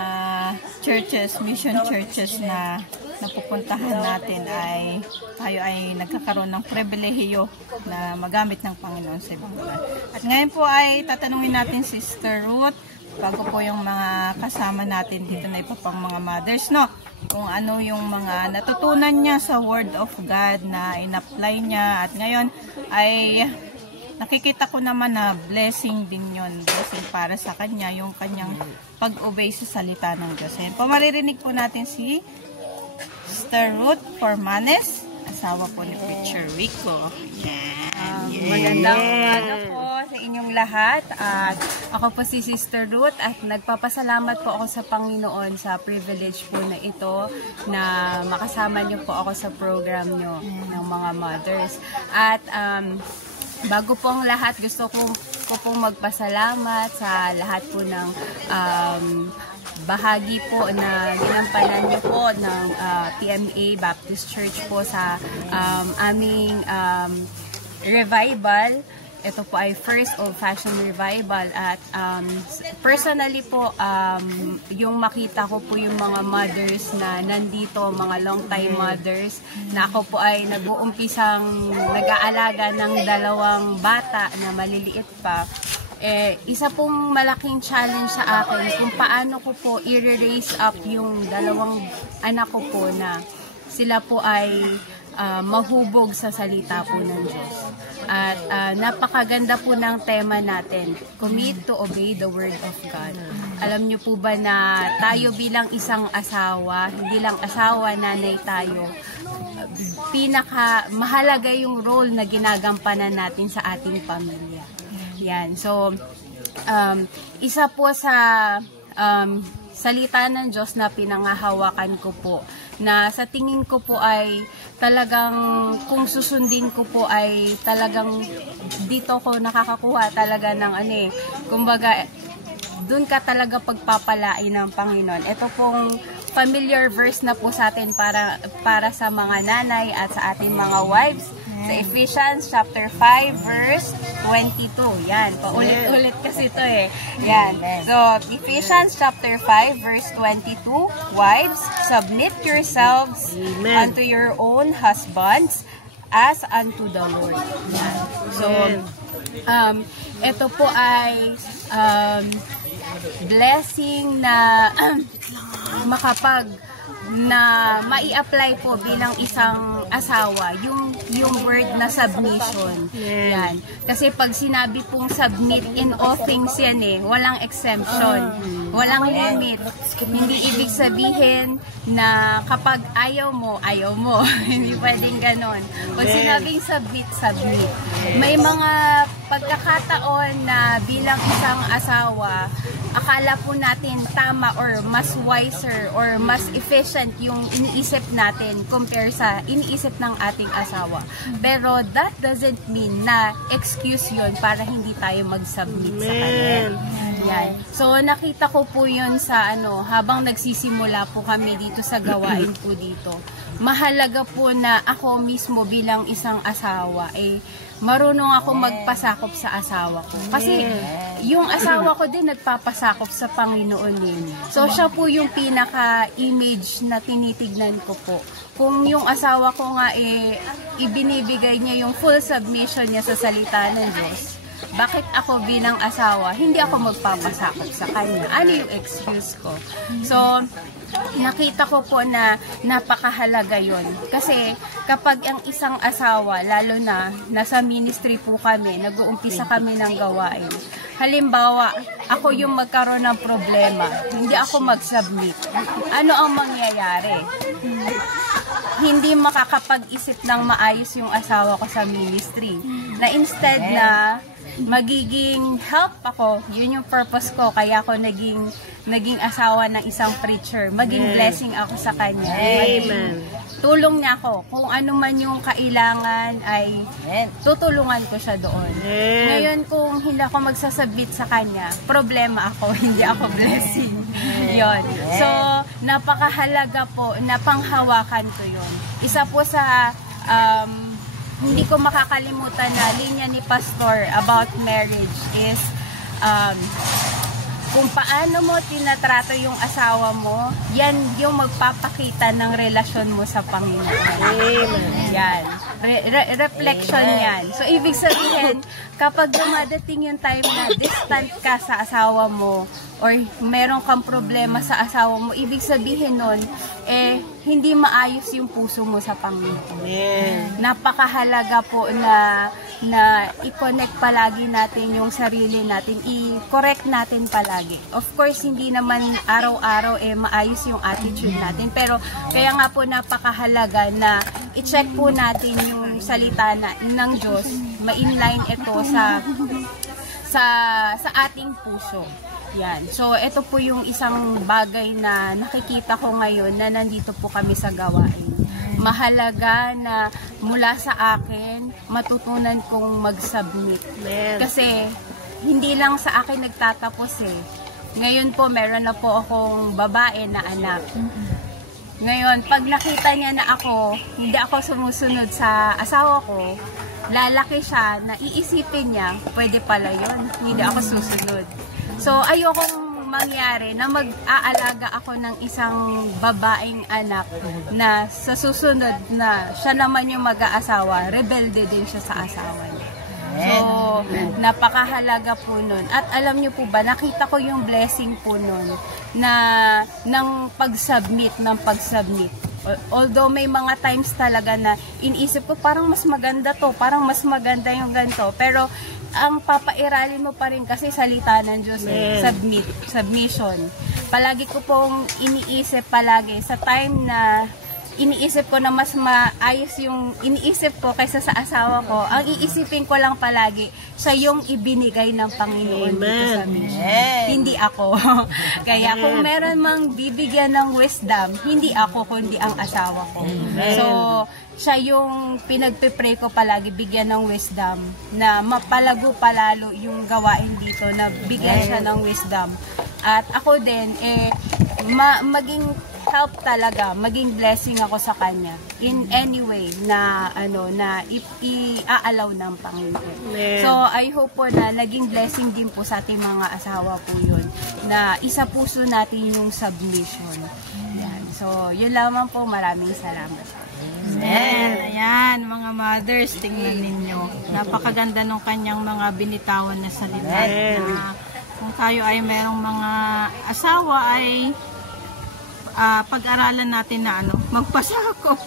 churches, mission churches na napupuntahan natin ay tayo ay nagkakaroon ng pribilehiyo na magamit ng Panginoon sa ibang lugar. At ngayon po ay tatanungin natin si Sister Ruth bago po yung mga kasama natin dito na iba pang mga mothers, no? Kung ano yung mga natutunan niya sa Word of God na in-apply niya at ngayon ay nakikita ko naman na blessing din yun. Blessing para sa kanya, yung kanyang pag-obey sa salita ng Diyos. Ayan po, maririnig po natin si Sister Ruth Formanes, asawa po ni Preacher Rico. Magandang umaga po sa inyong lahat. Ako po si Sister Ruth at nagpapasalamat po ako sa Panginoon sa privilege po na ito na makasama niyo po ako sa program niyo ng mga mothers. At bago po ang lahat, gusto ko pong magpasalamat sa lahat po ng bahagi po na ginampanan niyo po ng PMA Baptist Church po sa aming revival. Ito po ay first old-fashioned revival at personally po yung makita ko po yung mga mothers na nandito, mga long-time mothers na ako po ay nag-uumpisang nag-aalaga ng 2 bata na maliliit pa. Isa pong malaking challenge sa akin kung paano ko po i-raise up yung 2 anak ko po na sila po ay mahubog sa salita po ng Diyos. At napakaganda po ng tema natin, commit to obey the word of God. Alam niyo po ba na tayo bilang isang asawa, hindi lang asawa, nanay tayo, pinaka mahalaga yung role na ginagampanan natin sa ating pamilya. Yan. So, isa po sa salita ng Diyos na pinangahawakan ko po, na sa tingin ko po ay talagang kung susundin ko po ay talagang dito ko nakakakuha talaga ng kumbaga dun ka talaga pagpapalain ng Panginoon. Ito pong familiar verse na po sa atin para sa mga nanay at sa ating mga wives. Sa Ephesians chapter 5 verse 22. Yan, paulit-ulit kasi ito Yan. So, Ephesians chapter 5 verse 22, wives, submit yourselves unto your own husbands as unto the Lord. Yan. So, ito po ay blessing na mai-apply po bilang isang asawa yung word na submission. Yan. Kasi pag sinabi pong submit in all things yan walang exemption, walang limit. Hindi ibig sabihin na kapag ayaw mo. Hindi pwedeng ganon. Pag sinabing submit. May mga pagkakataon na bilang isang asawa, akala po natin tama or mas wiser or mas efficient yung iniisip natin compare sa iniisip ng ating asawa. Pero that doesn't mean na excuse yun para hindi tayo mag-submit sa kanya. Yan. So nakita ko po yun sa habang nagsisimula po kami dito sa gawain po dito. Mahalaga po na ako mismo bilang isang asawa marunong ako magpasakop sa asawa ko. Kasi yung asawa ko din nagpapasakop sa Panginoon So siya po yung pinaka-image na tinitignan ko po. Kung yung asawa ko nga ibinibigay niya yung full submission niya sa salita ng Diyos, bakit ako bilang asawa, hindi ako magpapasakop sa kanya? Ano yung excuse ko? So, nakita ko po na napakahalaga yon. Kasi kapag ang isang asawa, lalo na nasa ministry po kami, nag-uumpisa kami ng gawain. Halimbawa, ako yung magkaroon ng problema, hindi ako mag-submit. Ano ang mangyayari? Hindi makakapag-isip ng maayos yung asawa ko sa ministry. Na instead na magiging help ako, yun yung purpose ko, kaya ako naging asawa ng isang preacher. Maging blessing ako sa kanya. Amen. Tulong niya ako. Kung ano man yung kailangan ay tutulungan ko siya doon. Ngayon kung hindi ako magsasabit sa kanya, problema ako, hindi ako blessing. Yon. So, napakahalaga po na panghawakan ko yon. Isa po sa hindi ko makakalimutan na linya ni Pastor about marriage is kung paano mo tinatrato yung asawa mo, yan yung magpapakita ng relasyon mo sa Panginoon. Amen. Yan. Reflection yan. So, ibig sabihin, kapag dumadating yung time na distant ka sa asawa mo or meron kang problema sa asawa mo, ibig sabihin nun, hindi maayos yung puso mo sa Panginoon. Amen. Napakahalaga po na i-connect palagi natin yung sarili natin, i-correct natin palagi. Of course, hindi naman araw-araw maayos yung attitude natin, pero kaya nga po napakahalaga na i-check po natin yung salita ng Diyos, ma-inline ito sa ating puso. Yan. So, ito po yung isang bagay na nakikita ko ngayon na nandito po kami sa gawain. Mahalaga na mula sa akin, matutunan kong mag-submit. Kasi, hindi lang sa akin nagtatapos Ngayon po, meron na po akong babae na anak. Ngayon, pag nakita niya na hindi ako sumusunod sa asawa ko, lalaki siya na iisipin niya, pwede pala yun, hindi ako susunod. So, ayokong mangyari na mag-aalaga ako ng isang babaeng anak na sa susunod na siya naman yung mag-aasawa, rebelde din siya sa asawa niya. So, napakahalaga po nun. At alam niyo po ba, nakita ko yung blessing po nun na ng pag-submit. Although may mga times talaga na iniisip ko parang mas maganda to, parang mas maganda yung ganito. Pero ang papairalin mo pa rin kasi salita ng Diyos, submission. Palagi ko pong iniisip palagi sa time na iniisip ko na mas maayos yung iniisip ko kaysa sa asawa ko, ang iisipin ko lang palagi, siya yung ibinigay ng Panginoon dito sa mission. Hindi ako. Kaya kung meron mang bibigyan ng wisdom, hindi ako, kundi ang asawa ko. So, siya yung pinagpipray ko palagi, bigyan ng wisdom, na mapalago palalo yung gawain dito, na bigyan siya ng wisdom. At ako din, maging help talaga, maging blessing ako sa kanya in any way na i-aalaw ng Panginoon. So I hope po na naging blessing din po sa ating mga asawa po yun, na isa puso natin yung submission. Yan. So yun lamang po, maraming salamat. Ayan, mga mothers, tingnan ninyo. Napakaganda ng kanyang mga binitawan na salita. Na kung tayo ay merong mga asawa ay pag-aralan natin na magpasakop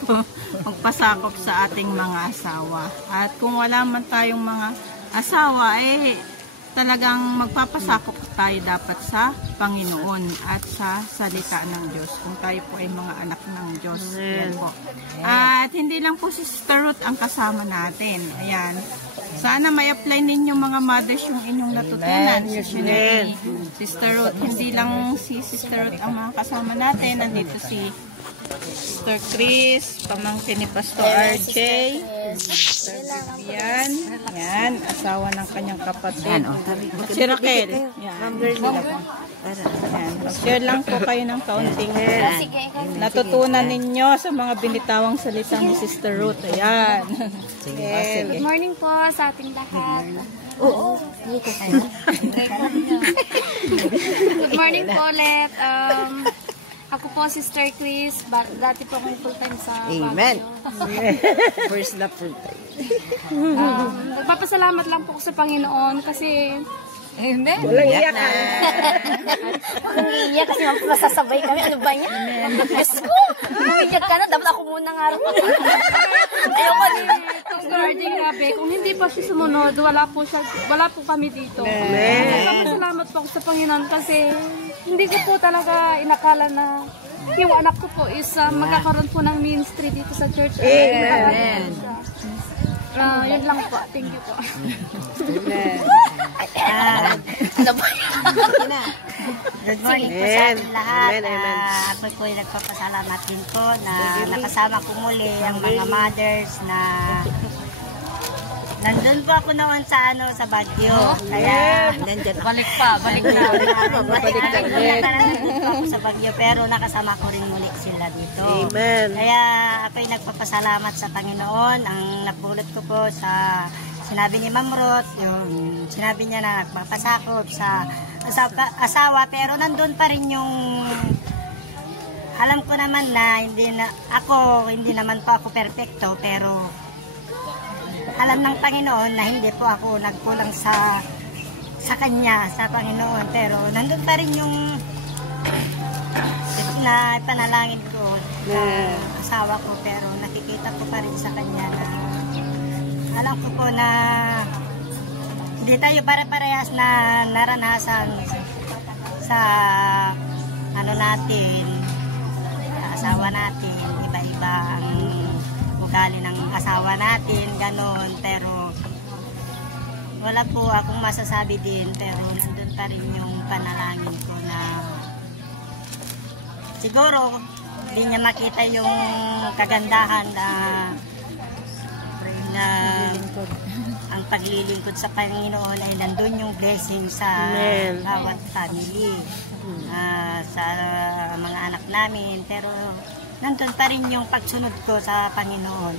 sa ating mga asawa. At kung wala man tayong mga asawa, talagang magpapasakop tayo dapat sa Panginoon at sa salita ng Diyos. Kung tayo po ay mga anak ng Diyos. Yan po. At hindi lang po si Sister Ruth ang kasama natin. Ayan. Sana may apply ninyo mga mothers yung inyong natutunan. Sister Ruth. Hindi lang si Sister Ruth ang mga kasama natin. Nandito si Sister Chris, pamangkin ni Pastor RJ, Sister Vivian, yan, asawa ng kanyang kapatid. Si Raquel. Yan. Share lang po kayo ng kaunting natutunan ninyo sa mga binitawang salita ni Sister Ruth. Ayan. Good morning po sa ating lahat. Good morning po ulit. Ako po, Sister Chris. Dati po akong full-time sa Amen. Baguio. First na full-time. Nagpapasalamat lang po ako sa Panginoon kasi Amen. Walang iyak ka. Walang iyak kasi masasabay kami. Ano ba niya? Diyos ko! Iyak ka na. Dapat ako muna nga rin. Ayoko din. Itong guarding grabe. Kung hindi pa siya sumunod, wala po kami dito. Nagpapasalamat po ako sa Panginoon kasi hindi ko po talaga inakala na yung anak ko po is magkakaroon po ng ministry dito sa church. Amen. Yun lang po. Thank you po. Ano ba yan? Good morning po sa ating lahat. Ako po ay nagpapasalamat din po na nakasama ko muli ang mga mothers na nandun po ako noon sa Baguio. Kaya Balik na. nandun po ako sa Baguio pero nakasama ko rin muli sila dito. Amen. Kaya ako ay nagpapasalamat sa Panginoon. Ang napulot ko po sa sinabi ni Ma'am Ruth, yung sinabi niya na nagpapasakop sa asawa pero nandun pa rin yung alam ko naman na hindi naman po ako perfecto pero alam ng Panginoon na hindi po ako nagkulang sa Kanya, sa Panginoon. Pero nandun pa rin yung na panalangin ko na asawa ko pero nakikita ko pa rin sa Kanya na alam ko po na hindi tayo pare-parehas na naranasan sa natin, sa asawa natin, iba-iba ang ugali ng asawa natin, ganon, pero wala po akong masasabi din, pero nandun pa rin yung panalangin ko na siguro hindi niya makita yung kagandahan na ang paglilingkod sa Panginoon ay nandun yung blessing sa bawat family, sa mga anak namin, pero nandun pa rin yung pagsunod ko sa Panginoon.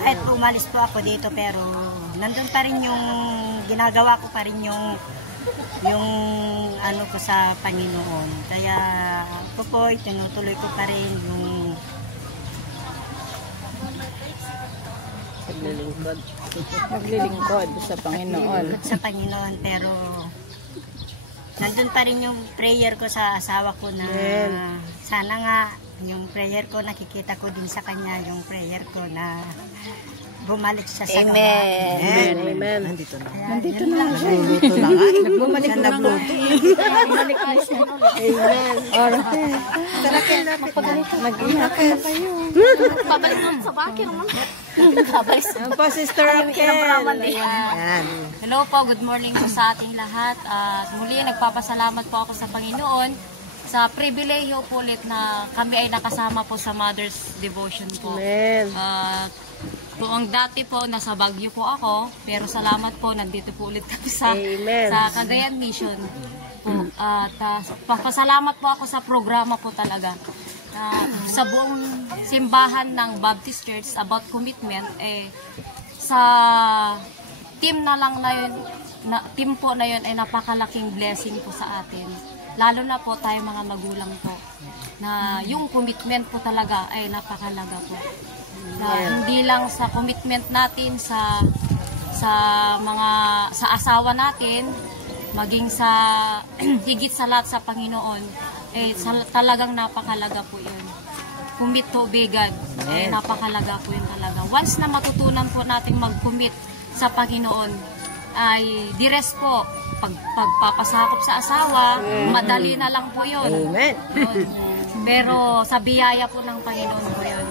Kahit po umalis po ako dito, pero nandun pa rin yung ginagawa ko pa rin yung ano ko sa Panginoon. Kaya ako po, tinutuloy ko pa rin yung Naglilingkod sa Panginoon. Sa Panginoon, pero nandun pa rin yung prayer ko sa asawa ko na sana nga yung prayer ko, nakikita ko din sa kanya yung prayer ko na bumalik siya sa Amen. Amen. Nandito na. Nandito na nga. Bumalik na nga. Bumalik na siya. Amen. Alright. Tarakin na. Nag-inak na kayo. Babalik naman sa Baguio. Babalik na po, Sister Raquel. Hello po, good morning po sa ating lahat. At muli, nagpapasalamat po ako sa Panginoon sa pribilehiyo po ulit na kami ay nakasama po sa Mother's Devotion po. Amen. Buong dati po, nasa Baguio po ako, pero salamat po, nandito po ulit kami sa Cagayan Mission. At pasalamat po ako sa programa po talaga. Sa buong simbahan ng Baptist Church about commitment, sa team na lang na yun, team po na yun ay napakalaking blessing po sa atin. Lalo na po tayo mga magulang po, na yung commitment po talaga ay napakalaga po. Na hindi lang sa commitment natin sa asawa natin, maging sa higit sa lahat sa Panginoon, talagang napakalaga po yun. Commit to be God, napakalaga po yun talaga. Once na matutunan po natin mag-commit sa Panginoon, ay di rest po, pagpapasakop sa asawa, madali na lang po yun. Amen. Pero sa biyaya po ng Panginoon po yun.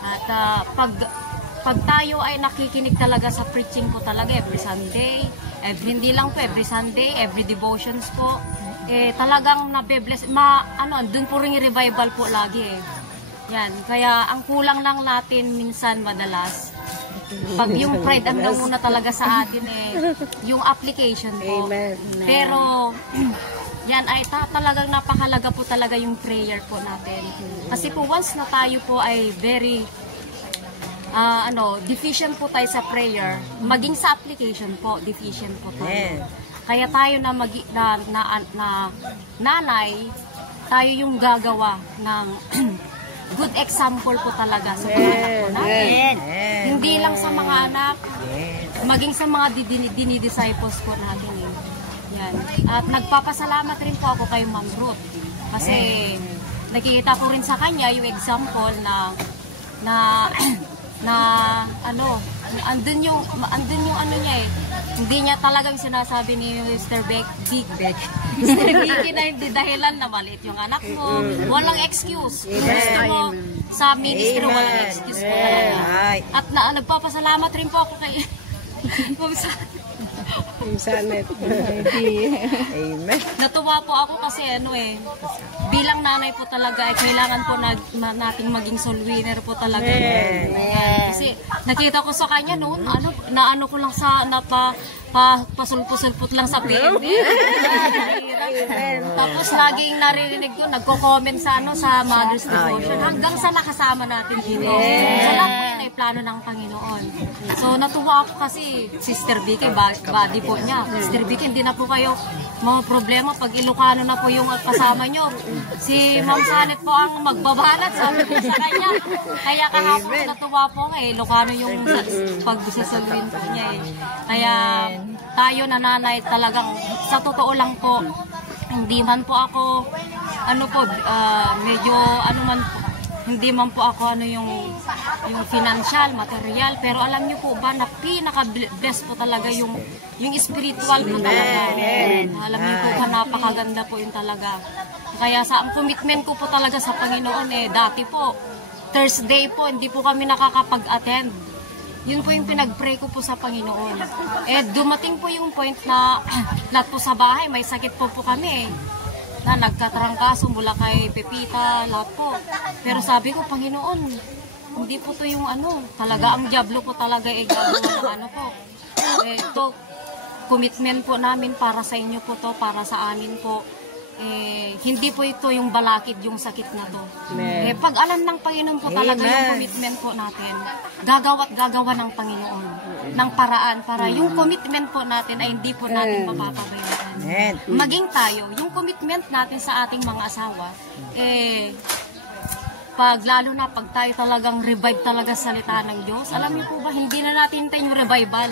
At pag tayo ay nakikinig talaga sa preaching po talaga every Sunday, hindi lang po every Sunday, every devotions po, talagang nabe-bless, dun po rin yung revival po lagi Yan, kaya ang kulang lang natin minsan madalas, pag yung pride ang namuna talaga sa atin yung application po. Amen. Pero yan ay talagang napakalaga po talaga yung prayer po natin. Kasi po once na tayo po ay very deficient po tayo sa prayer, maging sa application po, deficient po tayo. Kaya tayo na nanay, tayo yung gagawa ng good example po talaga sa mga anak po natin. Hindi lang sa mga anak, maging sa mga dinidisciples po natin. Yan. At nagpapasalamat rin po ako kay Ma'am Ruth. Kasi nakikita ko rin sa kanya yung example na andun yung ano niya eh. Hindi niya talagang sinasabi ni Mr. Big Mr. Vicky na hindi dahilan na maliit yung anak mo. Walang excuse. Gusto mo sa ministry, walang excuse po talaga. At nagpapasalamat rin po ako kay Sanet. Amen. Natuwa po ako kasi bilang nanay po talaga ay kailangan po nating maging soul winner po talaga. Kasi nakita ko sa kanya noon, naano ko lang sa pasulput lang sa PNB. Tapos laging naririnig ko, nagko-comment sa Mother's Devotion hanggang sa nakasama natin dito. So lahat po yun ay plano ng Panginoon. So natuwa ako kasi Sister Vicky, body po niya. Sister Vicky, hindi na po kayo mga problema pag Ilocano na po yung kasama nyo. Si Ma'am Sanet po ang magbabalat, sabi ko sa kanya. Kaya kahapon natuwa po Ilocano yung pagsasalwin po niya Kaya tayo nanay talagang sa totoo lang po, hindi man po ako medyo hindi man po ako yung financial, material, pero alam niyo po ba na pinaka-bless po talaga yung spiritual po talaga. Alam niyo po ba napakaganda po yun talaga. Kaya ang commitment ko po talaga sa Panginoon dati po, Thursday po, hindi po kami nakakapag-attend. Yun po yung pinag-pray ko po sa Panginoon. Dumating po yung point na lahat po sa bahay, may sakit po kami na nagkatrangkaso mula kay Pepita, lahat po. Pero sabi ko, Panginoon, hindi po to yung talaga ang diablo po talaga gagawa ng po. Ito, commitment po namin para sa inyo po to, para sa amin po. Hindi po ito yung balakid yung sakit na to. Pag alam ng Panginoon po talaga yung commitment po natin, gagawa ng Panginoon ng paraan para yung commitment po natin ay hindi po natin mapapabayaan. Maging tayo, yung commitment natin sa ating mga asawa, lalo na pag tayo talagang revive talaga sa salita ng Diyos, alam niyo po ba, hindi na natin tayo yung revival.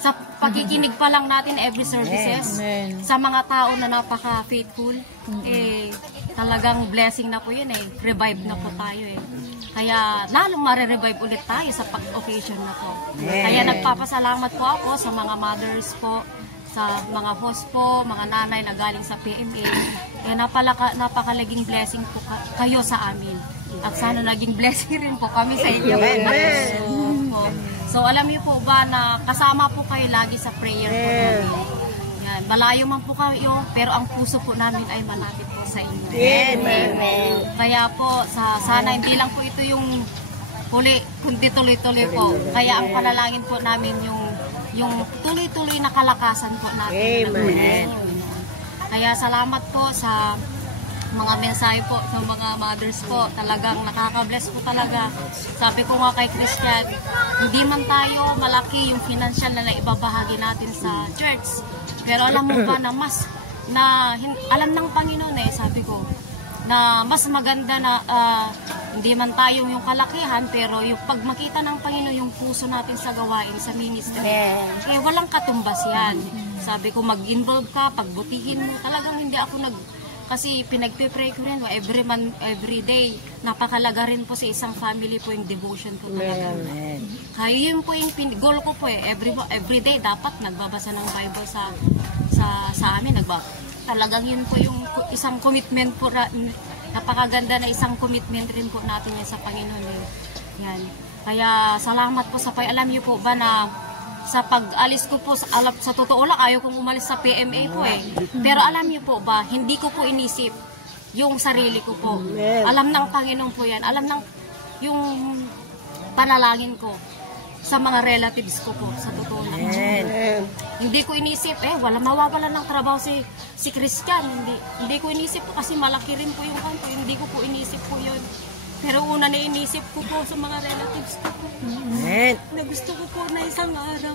Sa pakikinig pa lang natin every services, sa mga tao na napaka-faithful, talagang blessing na po yun revive na po tayo Kaya lalong marirevive ulit tayo sa pag-occasion na po. Kaya nagpapasalamat po ako sa mga mothers po, sa mga host po, mga nanay na galing sa PMA. Napakalaging blessing po kayo sa amin. At sana naging blessing rin po kami sa inyo. So alam niyo po ba na kasama po kayo lagi sa prayer po namin. Yan, malayo man po kayo, pero ang puso po namin ay malapit po sa inyo. Kaya po, sana hindi lang po ito yung huli, kundi tuloy-tuloy po. Kaya ang panalangin po namin yung tuloy-tuloy na kalakasan po natin. Kaya salamat po sa mga mensahe po sa mga mothers po. Talagang nakaka-bless po talaga. Sabi ko nga kay Christian, hindi man tayo malaki yung financial na naibabahagi natin sa church. Pero alam mo ba na alam ng Panginoon sabi ko, na mas maganda na hindi man tayo yung kalakihan, pero yung pag makita ng Panginoon yung puso natin sa gawain, sa ministry, walang katumbas yan. Sabi ko, mag-involve ka, pagbutihin mo. Talagang hindi ako kasi pinagpipray ko rin, every day, napakalaga rin po sa isang family po yung devotion po talaga. Kaya yun po yung goal ko po every day dapat nagbabasa ng Bible sa amin. Talagang yun po yung isang commitment po, napakaganda na isang commitment rin po natin yan sa Panginoon. Yan. Kaya salamat po sa alam niyo po ba na sa pag-alis ko po, sa totoo lang, ayaw kong umalis sa PMA po Pero alam niyo po ba, hindi ko po inisip yung sarili ko po. Alam ng Panginoon po yan. Alam ng yung panalangin ko sa mga relatives ko po, sa totoo lang. Hindi ko inisip, mawawala ng trabaho si Christian. Hindi ko inisip po kasi malaki rin po yung kanto. Hindi ko po inisip po yun. Pero una na inisip ko po sa mga relatives ko po. Na gusto ko po na isang araw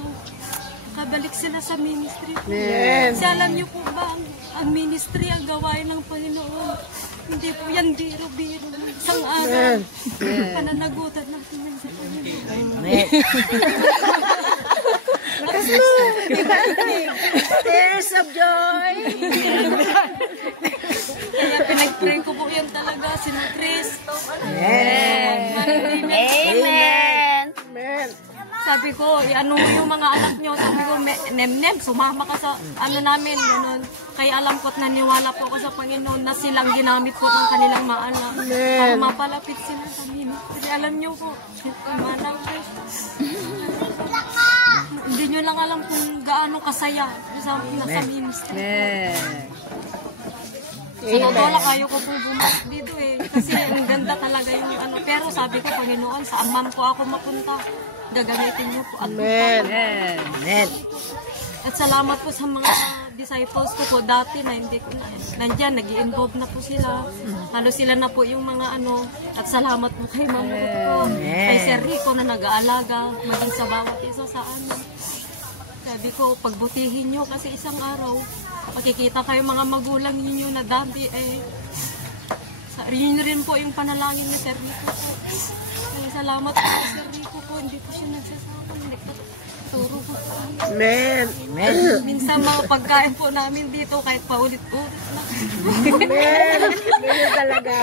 makabalik sila sa ministry. Amen. Kasi alam niyo po ba, ang ministry, ang gawain ng Panginoon, hindi po yan biro-biro. Isang araw, pananagutan natin yan sa Panginoon. Tears of joy. Kaya pinag-pray ko po yan talaga, sino Cristo. Amen. Amen. Sabi ko, ano yung mga anak nyo, sabi ko, nem-nem, sumama ka sa ano namin, ganun. Kaya alam ko't naniwala po ako sa Panginoon na silang ginamit po ng kanilang mga anak. Para mapalapit sila sa ministry. Alam nyo po, manang hindi nyo lang alam kung gaano kasaya sa ministry. Sa totoo lang, kayo ko po bumalik dito eh. Kasi ang ganda talaga yung ano. Pero sabi ko, Panginoon, sa amam ko ako mapunta. Gagamitin niyo po. Amen. At salamat po sa mga disciples ko po dati na hindi ko nandyan, nag-i-involve na po sila. Halos sila na po yung mga ano. At salamat po kay Ma'am Ruth po. Kay Sir Rico na nag-aalaga. Maging sa bawat isa sa ano. Sabi ko, pagbutihin nyo kasi isang araw, makikita kayo mga magulang ninyo na dati yun rin po yung panalangin ni Sir Rico po. Salamat po kay Sir Rico po. Hindi po siya nagsasama. Turo po po. Amen. Minsan mga pagkain po namin dito kahit paulit-ulit na. Amen. Ganyan talaga.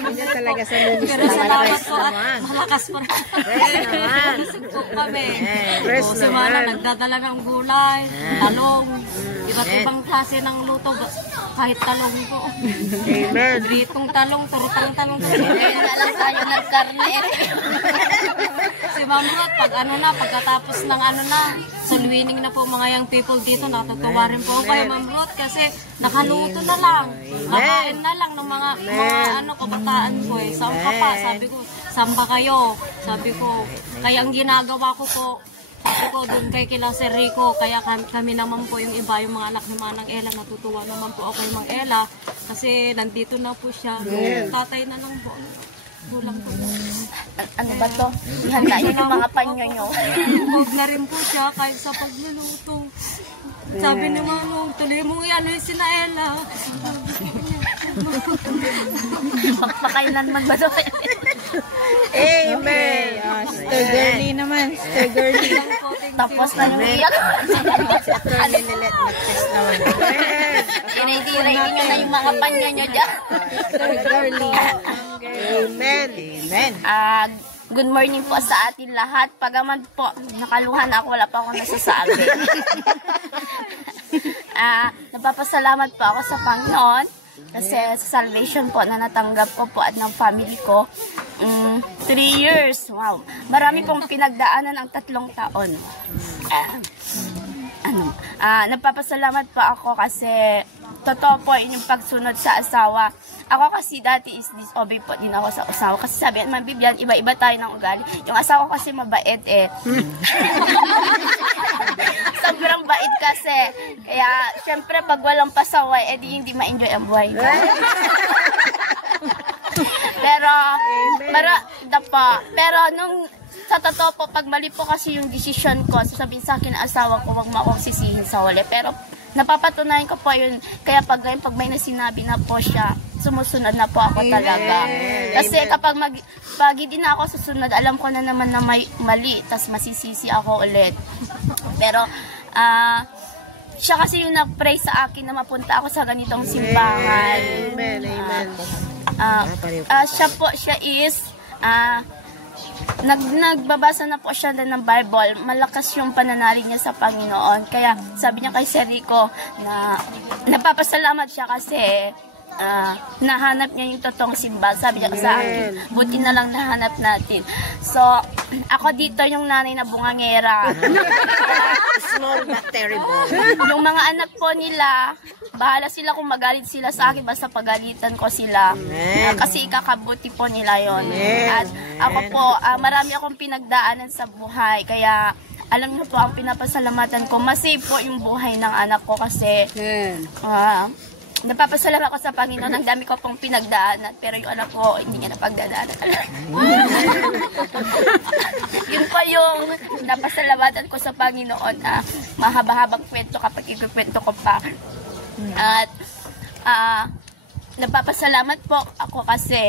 Ganyan talaga sa ministry. Pero salamat po at malakas po. Busog po kami. Si Mana nagdadala ng gulay, talong, iba't ibang klase ng luto. Kahit talong po. Amen. Britong talong, turutang talong. Alam tayo ng karne. Si Ma'am Ruth, pagkatapos ng salwining na po mga young people dito, natutuwa rin po kayo, Ma'am Ruth, kasi nakaluto na lang. Nakain na lang ng mga kabataan ko eh. Saan ka pa? Sabi ko, saan ba kayo? Sabi ko, kaya ang ginagawa ko po, sabi ko, doon kay kila Sir Rico, kaya kami naman po yung iba, yung mga anak ni Manang Ella, natutuwa naman po ako kay Mang Ella, kasi nandito na po siya. Tatay na lang po. Gulang po. Ano ba to? Ihanda yun yung mga panyo nyo. Huwag na rin po siya kahit sa pagluluto. Sabi ni Manong, tuloy mo yan yung sina Ella. Pagpakailan man ba to? Amen. Sister Girlie naman. Sister Girlie. Tapos na yung iyak. Sister Lilet mag-test naman. Tinay-tinay nyo na yung mga panyo nyo dyan. Sister Girlie. Amen. Good morning po sa atin lahat. Pagaman po, nakaluhan ako, wala pa akong nasasabi. Napapasalamat po ako sa Panginoon kasi sa salvation po na natanggap ko po at ng family ko. 3 years. Wow. Marami pong pinagdaanan ang 3 taon. Napapasalamat po ako kasi totoo po yung pagsunod sa asawa. Ako kasi dati is disobey po din ako sa asawa. Kasi sabi naman, Bibian, iba-iba tayo ng ugali. Yung asawa kasi mabait eh. Sobrang bait kasi. Kaya, syempre, pag walang pasaway, edi hindi ma-enjoy ang buhay ko. Pero nung sa totoo po, pag mali po kasi yung decision ko, sasabihin sa akin ang asawa ko, huwag mo akong sisihin sa huli. Pero napapatunayan ko po yun. Kaya pag may nasinabi na po siya, sumusunod na po ako talaga. Kasi kapag hindi na ako susunod, alam ko na naman na may mali, tas masisisi ako ulit. Pero, siya kasi yung nag-pray sa akin na mapunta ako sa ganitong simbahan. Amen. Siya is, nagbabasa na po siya ng Bible. Malakas yung pananalig niya sa Panginoon. Kaya sabi niya kay Sir Rico na napapasalamat siya kasi nahanap niya yung totoong simba. Sabi niya sa akin, buti na lang nahanap natin. So, ako dito yung nanay na bungangera. Small but terrible. Yung mga anak po nila, bahala sila kung magalit sila sa akin, basta pagalitan ko sila. Kasi ikakabuti po nila yon. At ako po, marami akong pinagdaanan sa buhay. Kaya, alam niyo po, ang pinapasalamatan ko, masave po yung buhay ng anak ko kasi napapasalamat ako sa Panginoon. Ang dami ko pong pinagdaanan, pero yung anak ko, hindi niya napagdaanan. Yun pa yung napasalamatan ko sa Panginoon. Mahaba-habang kwento kapag ikukwento ko pa. At napapasalamat po ako kasi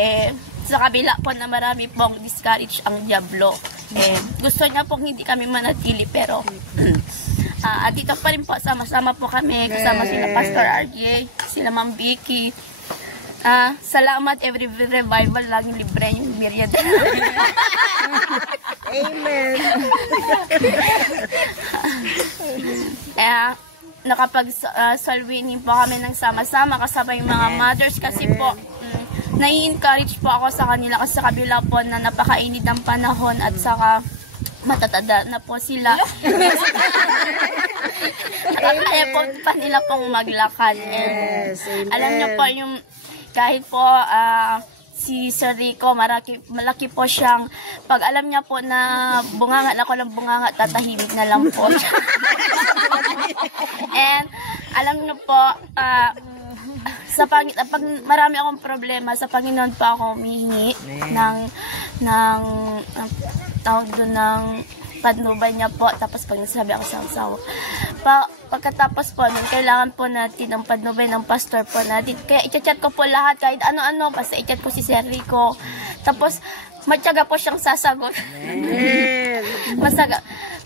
sa kabila po na marami pong discourage ang Diablo. Gusto niya pong hindi kami manatili, pero dito pa rin po, sama-sama po kami, kasama sila Pastor RJ, sila Ma'am Vicky. Salamat, every revival laging libre yung merienda. Amen. Nakapag-salwinin po kami ng sama-sama kasama yung mga mothers kasi po nai-encourage po ako sa kanila kasi sa kabila po na napakainit ng panahon at saka matatada na po sila. Nakakaya po pa nila pong maglakad. Yes, alam niyo po yung kahit po si Sir Rico, malaki po siyang, pag alam niya po na bungangat ako ng bungangat, tatahimik na lang po. And alam niyo po, pag marami akong problema, sa Panginoon pa ako humihingi ng tawag doon ng patnubay niya po. Tapos pag nasabi ako sa asawa, pagkatapos po, kailangan po natin ang patnubay ng pastor po natin. Kaya i-chat ko po lahat, kahit ano-ano, basta i-chat ko si Sir Rico. Tapos, matyaga po siyang sasagot.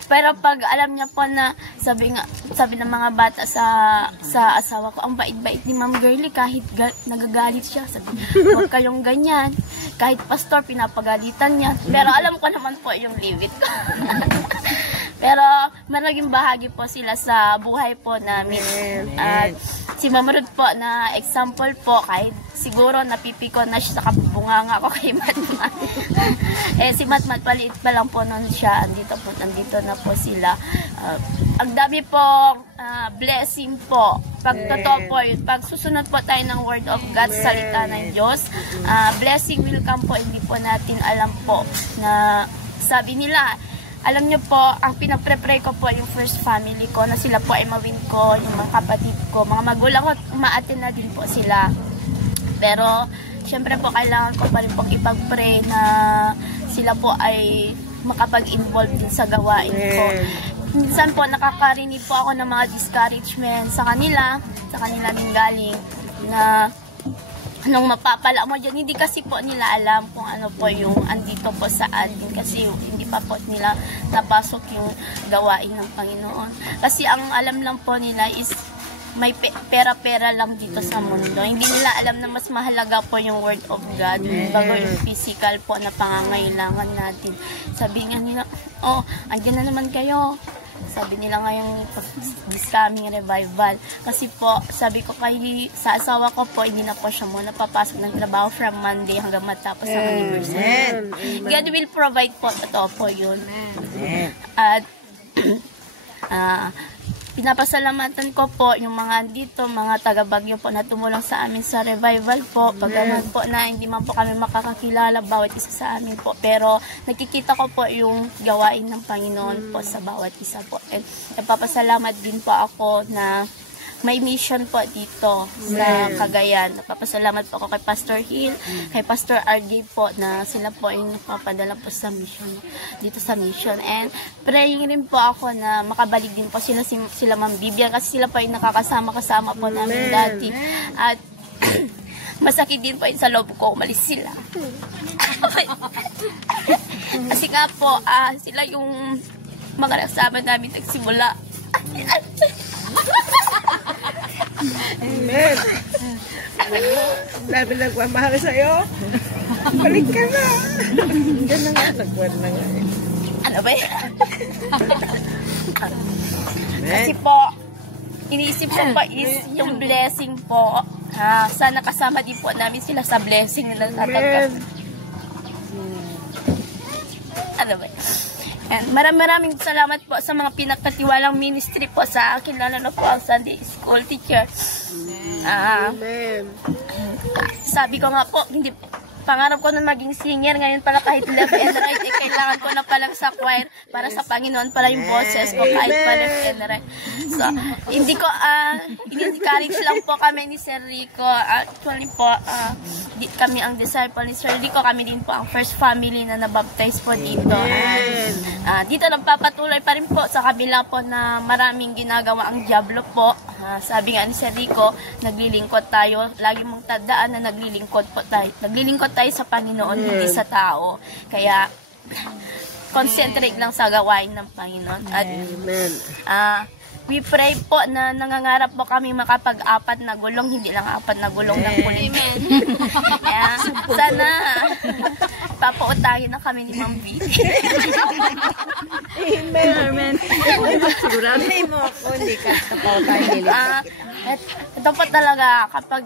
Pero pag alam niya po na, sabi ng mga bata sa asawa ko, ang bait-bait ni Ma'am Girlie, kahit nagagalit siya, sabi, huwag kayong ganyan. Kahit pastor, pinapagalitan niya. Pero alam ko naman po yung limit ko. Pero malaging bahagi po sila sa buhay po namin. At si Ma'am Ruth po na example po, kahit siguro napipiko na siya sa kabunganga ko kay Matmat. Si Matmat paliit pa lang po nun siya. Andito na po sila. Ang dami po blessing po. Pag totoo po yun, pag susunod po tayo ng Word of God, salita ng Diyos, blessing will come po. Hindi po natin alam po na sabi nila, alam niyo po, ang pinapre-pray ko po yung first family ko, na sila po ay mawin ko, yung mga kapatid ko, mga magulang ko, umaatin na din po sila. Pero, syempre po, kailangan ko pa rin pong ipag-pray na sila po ay makapag-involve din sa gawain ko. Minsan po, nakakarinig po ako ng mga discouragement sa kanila din galing, na anong mapapala mo dyan. Hindi kasi po nila alam kung ano po yung andito po sa atin, kasi hindi pa po nila napasok yung gawain ng Panginoon. Kasi ang alam lang po nila is may pera-pera lang dito sa mundo. Hindi nila alam na mas mahalaga po yung Word of God bago yung physical po na pangangailangan natin. Sabi nga nila, andyan na naman kayo. Sabi nila ngayong this coming revival. Kasi po, sabi ko sa asawa ko po, hindi na po siya muna papasok ng trabaho from Monday hanggang matapos ang anniversary. God will provide po. Totoo po yun. At pinapasalamatan ko po yung mga dito, mga taga-Bagyo po na tumulong sa amin sa revival po. Pag ganun po na hindi man po kami makakakilala bawat isa sa amin po. Pero nakikita ko po yung gawain ng Panginoon po sa bawat isa po. And nagpapasalamat din po ako na may mission po dito sa Cagayan. Napapasalamat po ako kay Pastor Hill, kay Pastor RJ po na sila po ay napapadala po sa mission, dito sa mission. And praying rin po ako na makabalik din po sila Ma'am Vivian, kasi sila po ay nakakasama-kasama po namin dati. At masakit din po sa loob ko, umalis sila. Kasi nga po, sila yung mga kasama namin nagsimula. Amen. Labi nagmamahal sa'yo. Balik ka na. Yan na nga, nagwad na nga. Ano ba yan? Kasi po, iniisip ko po is yung blessing po. Sana kasama din po namin sila sa blessing nila tatanggap. Ano ba yan? And maraming salamat po sa mga pinagkatiwalang ministry po sa akin, lalo na po ang Sunday School teacher. Sabi ko nga po, hindi pangarap ko na maging singer. Ngayon pala kahit left and right, kailangan ko na palang sa choir para sa Panginoon pala yung boses ko kahit pa left and right. So, hindi ko, in-encourage lang po kami ni Sir Rico. Actually po, kami ang disciple ni Sir Rico. Kami din po ang first family na nabaptize po dito. Dito nagpapatuloy pa rin po sa kabila po na maraming ginagawa ang Diablo po. Sabi nga ni Sir Rico, naglilingkod tayo. Lagi mong tandaan na naglilingkod po tayo. Naglilingkod tayo sa Panginoon, hindi sa tao. Kaya, concentrate lang sa gawain ng Panginoon. At, we pray po na nangangarap po kami makapag-apat na gulong, hindi lang 4 na gulong ng kulit. Kaya, sana, papautangin na kami ni Ma'am B. Amen. Sigurado mo ako, hindi ka papautangin. Ito po talaga, kapag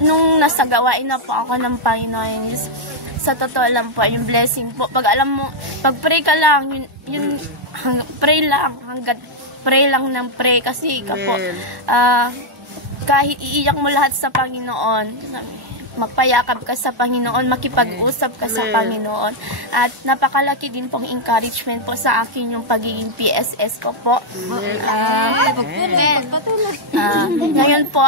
nung nasa gawain na po ako ng Panginoon, sa totoo lang po, yung blessing po. Pag alam mo, pag pray ka lang, pray lang, hanggang pray lang ng pray. Kasi po, kahit iiyak mo lahat sa Panginoon, magpayakap ka sa Panginoon, makipag-usap ka sa Panginoon. At napakalaki din pong encouragement po sa akin yung pagiging PSS ko po. Ngayon po,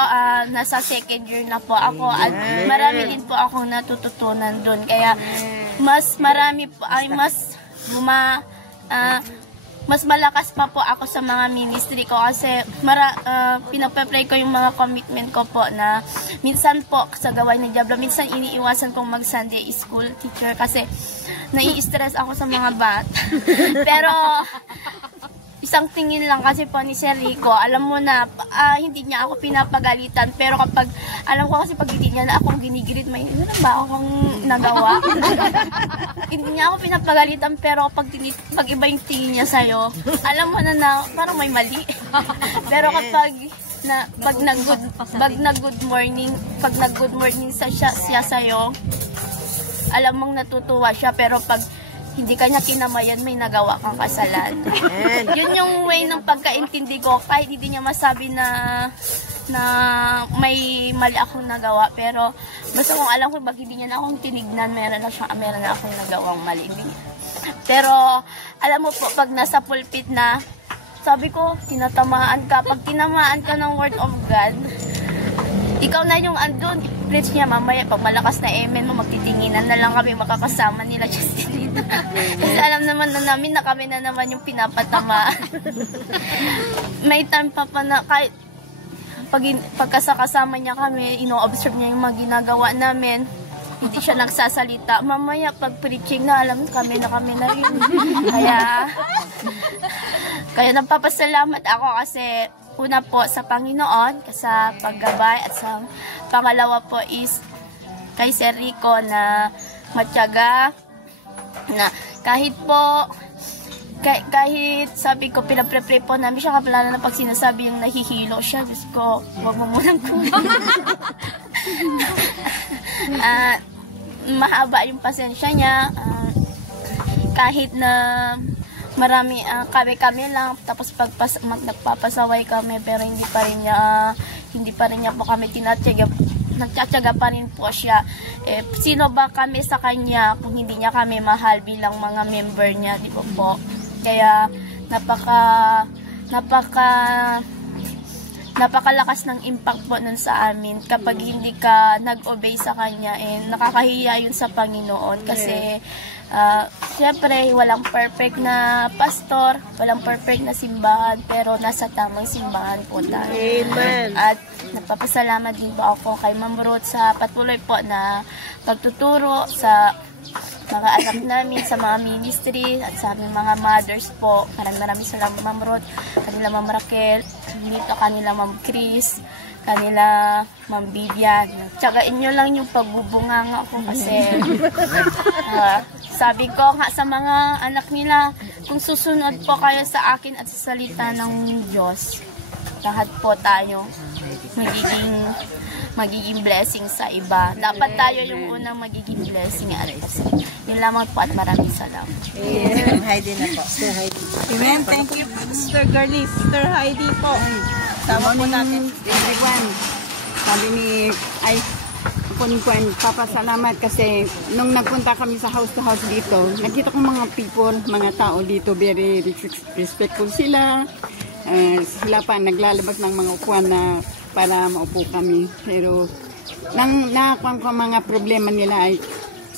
nasa 2nd year na po ako at marami din po akong natututunan doon. Kaya mas marami po, mas malakas pa po ako sa mga ministry ko kasi pinapapray ko yung mga commitment ko po na minsan po sa gawain ng Diablo, minsan iniiwasan kong mag-Sunday school teacher kasi nai-stress ako sa mga bata. Pero isang tingin lang kasi po ni Sir Rico, alam mo na, hindi niya ako pinapagalitan, pero kapag, alam ko kasi pag hindi niya na akong ginigirit, may, ano ba akong nagawa? Hindi niya ako pinapagalitan, pero pag iba yung tingin niya sa'yo, alam mo na parang may mali. Pero kapag, pag nag-good morning siya sa'yo, alam mong natutuwa siya, pero pag hindi ka niya kinamayan, may nagawa kang kasalanan. Yun yung way ng pagkaintindi ko, kahit hindi niya masabi na may mali akong nagawa, pero basta kung alam ko, pag hindi niya na akong tinignan, meron na akong nagawang mali. Pero alam mo po, pag nasa pulpit na, sabi ko, tinatamaan ka. Pag tinamaan ka ng word of God, ikaw na yung andun, preach niya mamaya, pag malakas na amen mo, magtitinginan na lang kami makakasama nila Justin dito. Kasi alam naman na namin na kami na naman yung pinapatamaan. May time pa na kahit pagkasakasama niya kami, ino-observe niya yung mga ginagawa namin, hindi siya nagsasalita. Mamaya pag preaching na, alam kami na rin. Kaya nagpapasalamat ako kasi una po sa Panginoon, sa paggabay, at sa pangalawa po is kay Sir Rico na matyaga, na kahit sabi ko, pinapre-pray po namin siya, kapala na pag sinasabi yung nahihilo siya, Diyos ko, huwag mo munang mahaba yung pasensya niya, kahit na marami, kami lang, tapos nagpapasaway kami, pero hindi pa rin niya po kami nagtsatsaga pa rin po siya. Sino ba kami sa kanya kung hindi niya kami mahal bilang mga member niya, di ba po? Kaya napakalakas ng impact po nun sa amin. Kapag hindi ka nag-obey sa kanya, nakakahiya yun sa Panginoon kasi siyempre, walang perfect na pastor, walang perfect na simbahan, pero nasa tamang simbahan po tayo. Amen. At nagpapasalamat din po ako kay Ma'am Ruth sa patuloy po na pagtuturo sa mga anak namin, sa mga ministry, at sa aming mga mothers po. Maraming salamat Ma'am Ruth, kanila Ma'am Raquel, kanila Ma'am Chris, kanila Ma'am Vivian. Tsagain nyo lang yung pagbubunganga ko kasi sabi ko nga sa mga anak nila, kung susunod po kayo sa akin at sa salita ng Diyos, lahat po tayo magiging blessing sa iba. Dapat tayo yung unang magiging blessing at yun lamang po at maraming salamat. Sister Heidi na po. Sister Heidi. Amen. Thank you, Sister Girlie. Sister Heidi po. Sama po natin. Everyone. Sabi ni, po papasalamat kasi nung nagpunta kami sa house to house dito, nakita ko mga people, mga tao dito, very respectful sila. Sila pa naglalabas ng mga upuan na para maupo kami. Pero nang nakakuha ko mga problema nila ay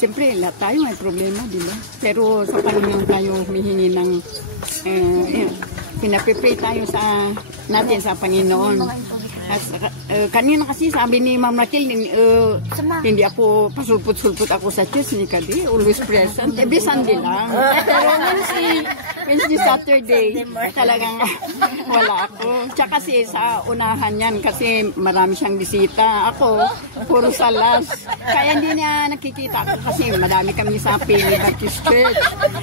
siyempre, lahat tayo may problema, di ba? Pero sa Panginoon tayo humihingi ng pinapipray tayo natin sa Panginoon. Kanina kasi sabi ni Ma'am Raquel, hindi ako pasulput-sulput ako sa church ni Kadi, always present. Every Sunday lang. Pero Wednesday, Saturday, talagang wala ako. Tsaka kasi sa unahan yan kasi marami siyang bisita. Ako, puro salas. Kaya hindi niya nakikita ako kasi madami kami sa Pili Baptist Church.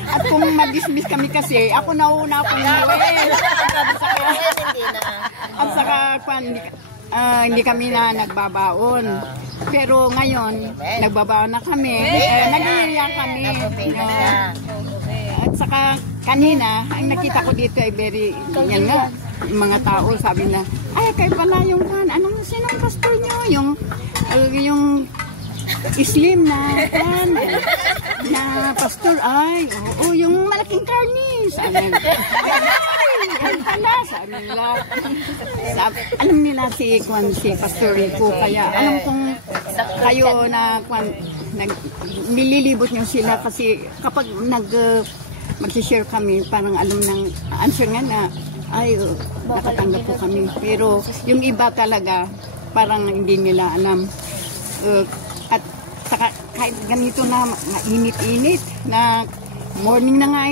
At kung mag-dismiss kami kasi, ako nauna akong uwi. At saka, hindi kami na nagbabaon. Pero ngayon, nagbabaon na kami. Nag-iiyak kami. At saka, kanina, ang nakita ko dito ay yan nga, mga tao sabi na, ay, kayo pala yung sinong pastor nyo? Yung slim na pastor, ay, oo, yung malaking karnis. Ay pala, sabi nila. Alam nila si Pastor Rico, kaya alam kong kayo na nililibot nyo sila kasi kapag mag-share kami, parang alam ng answer nga na, ay, nakatanggap po kami. Pero yung iba talaga, parang hindi nila alam. At saka, kahit ganito na mainit-init, na morning na nga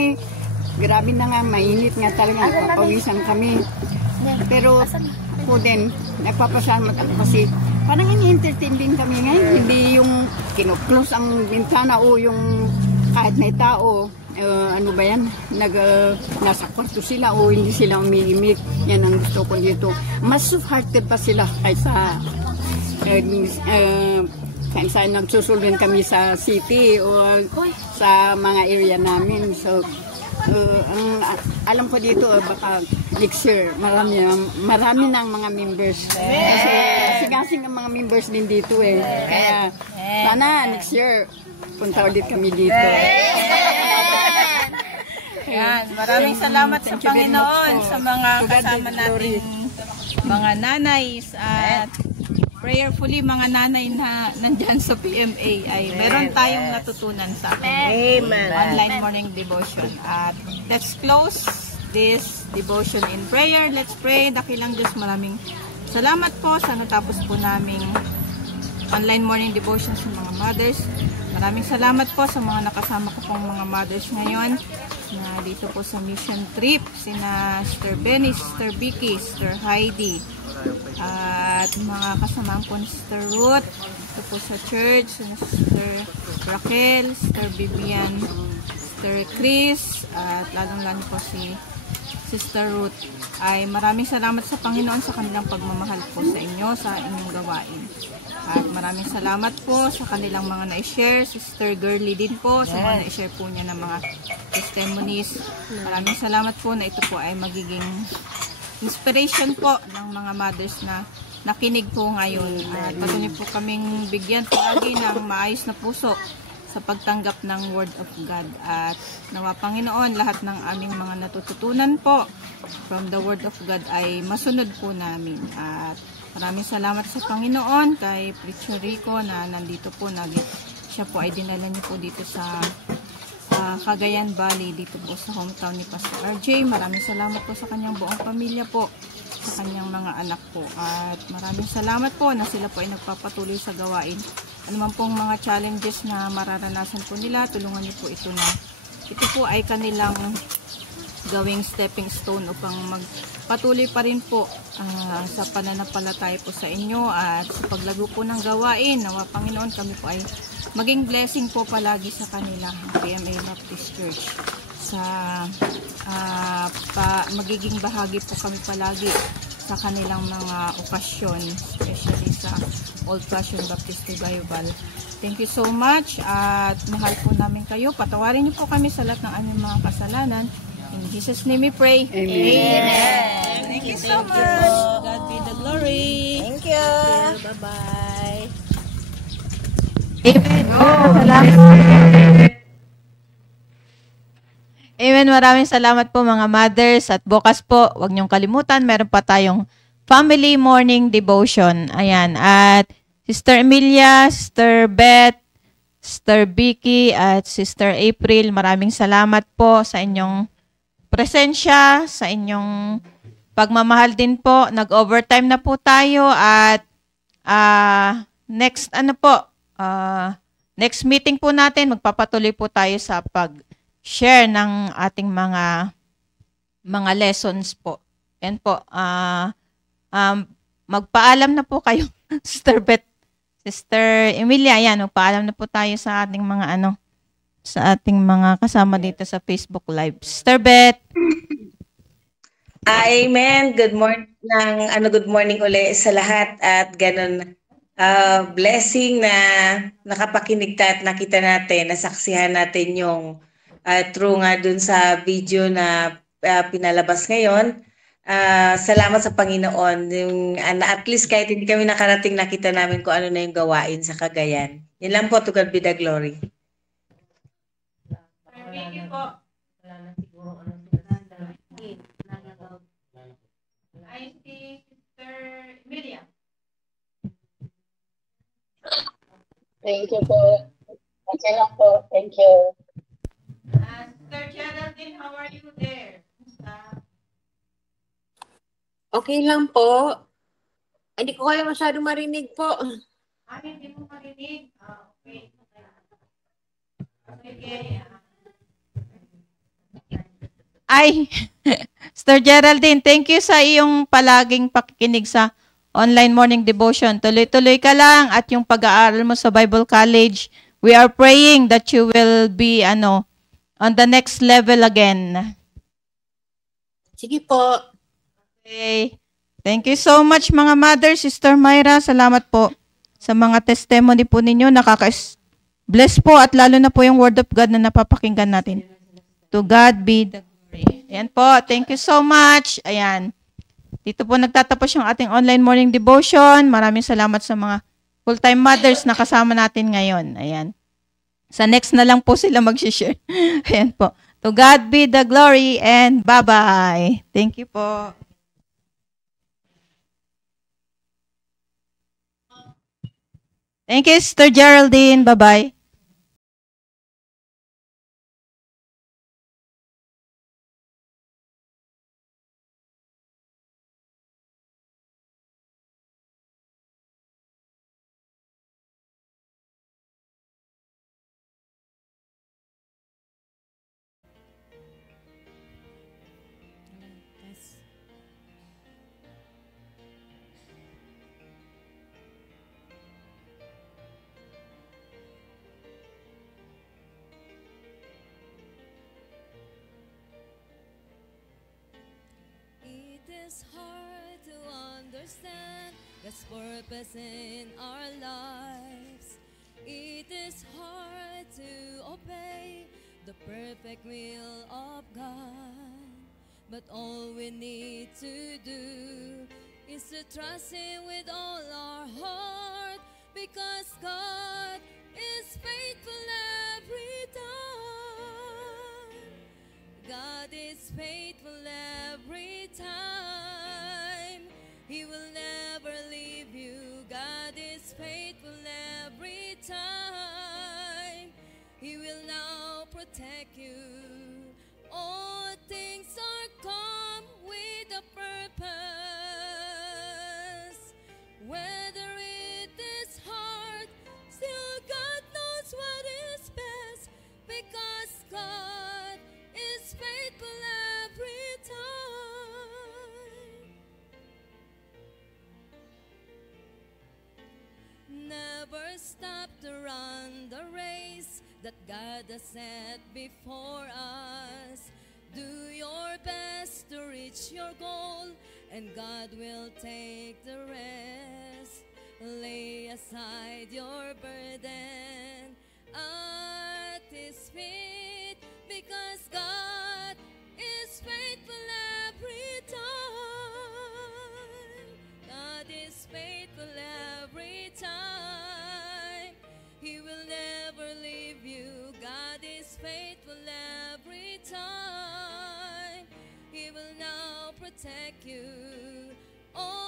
grabe na nga, mainit nga talaga, papawisan kami. Pero ako din, nagpapasalamat ako kasi parang ini-entertain din kami ngayon. Hindi yung kino-close ang bintana o yung kahit may tao, ano ba yan, nasa kwarto sila o hindi sila umiimik. Yan ang gusto ko dito. Mas soft-hearted pa sila kaysa kaysa nagsusulun kami sa city o sa mga area namin. So, alam ko dito baka next year marami ng mga members kasi sigasing ang mga members din dito kaya sana next year punta ulit kami dito. Yan, maraming salamat sa Panginoon sa mga kasama natin mga nanays at prayerfully mga nanay na nandyan sa PMA ay meron tayong natutunan sa online morning devotion. At let's close this devotion in prayer. Let's pray. Dakilang Diyos, maraming salamat po sa natapos po naming online morning devotion sa mga mothers. Maraming salamat po sa mga nakasama ko pong mga mothers ngayon na dito po sa mission trip. Sina Sister Benny, Sister Vicky, Sister Heidi, at mga kasamahan po ni Sister Ruth ito po sa church, Sister Raquel, Sister Vivian, Sister Chris, at lalong-lalo po si Sister Ruth. Ay maraming salamat sa Panginoon sa kanilang pagmamahal po sa inyo, sa inyong gawain. At maraming salamat po sa kanilang mga na-share, Sister Girly din po, sa mga na-share po niya ng mga testimonies. Maraming salamat po na ito po ay magiging inspiration po ng mga mothers na nakinig po ngayon. At patuloy po kaming bigyan lagi ng maayos na puso sa pagtanggap ng Word of God. At nawa Panginoon, lahat ng aming mga natututunan po from the Word of God ay masunod po namin. At maraming salamat sa Panginoon kay Preacher Rico na nandito po. Siya po ay dinala niyo po dito sa Cagayan Valley, dito po sa hometown ni Pastor RJ. Maraming salamat po sa kanyang buong pamilya po, sa kanyang mga anak po. At maraming salamat po na sila po ay nagpapatuloy sa gawain. Ano man pong mga challenges na mararanasan po nila, tulungan niyo po ito na ito po ay kanilang gawing stepping stone upang magpatuloy pa rin po sa pananampalataya po sa inyo at sa paglago po ng gawain. Nawa Panginoon, kami po ay maging blessing po palagi sa kanila, PMA Baptist Church. Sa magiging bahagi po kami palagi sa kanilang mga okasyon, especially sa Old Fashioned Baptist Revival. Thank you so much at mahal po namin kayo. Patawarin niyo po kami sa lahat ng aming mga kasalanan. In Jesus' name we pray. Amen. Thank you so much. God be the glory. Thank you. Bye-bye. Amen. Salamat. Amen. Maraming salamat po mga mothers. At bukas po, huwag niyong kalimutan, meron pa tayong Family Morning Devotion. Ayan. At Sister Emilia, Sister Beth, Sister Vicky, at Sister April, maraming salamat po sa inyong presensya, sa inyong pagmamahal din po. Nag-overtime na po tayo at next meeting po natin, magpapatuloy po tayo sa pag-share ng ating mga lessons po. Yan po. Magpaalam na po kayo, Sister Beth, Sister Emilia. Yan, magpaalam na po tayo sa ating sa ating mga kasama dito sa Facebook Live. Sister Beth. Amen. Good morning uli sa lahat at ganun. Blessing na nakapakinig at nakita natin, nasaksihan natin yung true nga dun sa video na pinalabas ngayon. Salamat sa Panginoon. Na at least kahit hindi kami nakarating, nakita namin kung ano na yung gawain sa Cagayan. Yan lang po, to God be the glory. Thank you po. I see Sister Emilia. Thank you po. Okay lang po. Thank you. Sister Geraldine, how are you there? Okay lang po. Hindi ko kaya masyado marinig po. Hindi mo marinig? Okay. Okay. Ay, Sister Geraldine, thank you sa iyong palaging pakikinig sa online morning devotion. Tuloy-tuloy ka lang at yung pag-aaral mo sa Bible College, we are praying that you will be on the next level again. Sige po. Okay. Thank you so much mga mother, Sister Myra. Salamat po sa mga testimony po ninyo. Bless po at lalo na po yung Word of God na napapakinggan natin. To God be the glory. Ayan po. Thank you so much. Ayan. Dito po nagtatapos yung ating online morning devotion. Maraming salamat sa mga full-time mothers na kasama natin ngayon. Ayan. Sa next na lang po sila mag-share. Ayan po. To God be the glory and bye-bye. Thank you po. Thank you, Sister Geraldine. Bye-bye. It's hard to understand God's purpose in our lives. It is hard to obey the perfect will of God. But all we need to do is to trust Him with all our heart, because God is faithful every time. God is faithful every time. He will never leave you. God is faithful every time. He will now protect you. All things are come with a purpose. Whether it is hard, still God knows what is best, because God is faithful every time. Never stop to run the race that God has set before us. Do your best to reach your goal, and God will take the rest. Lay aside your burden at His feet, because God is faithful every time. God is faithful every time. He will protect you. Oh,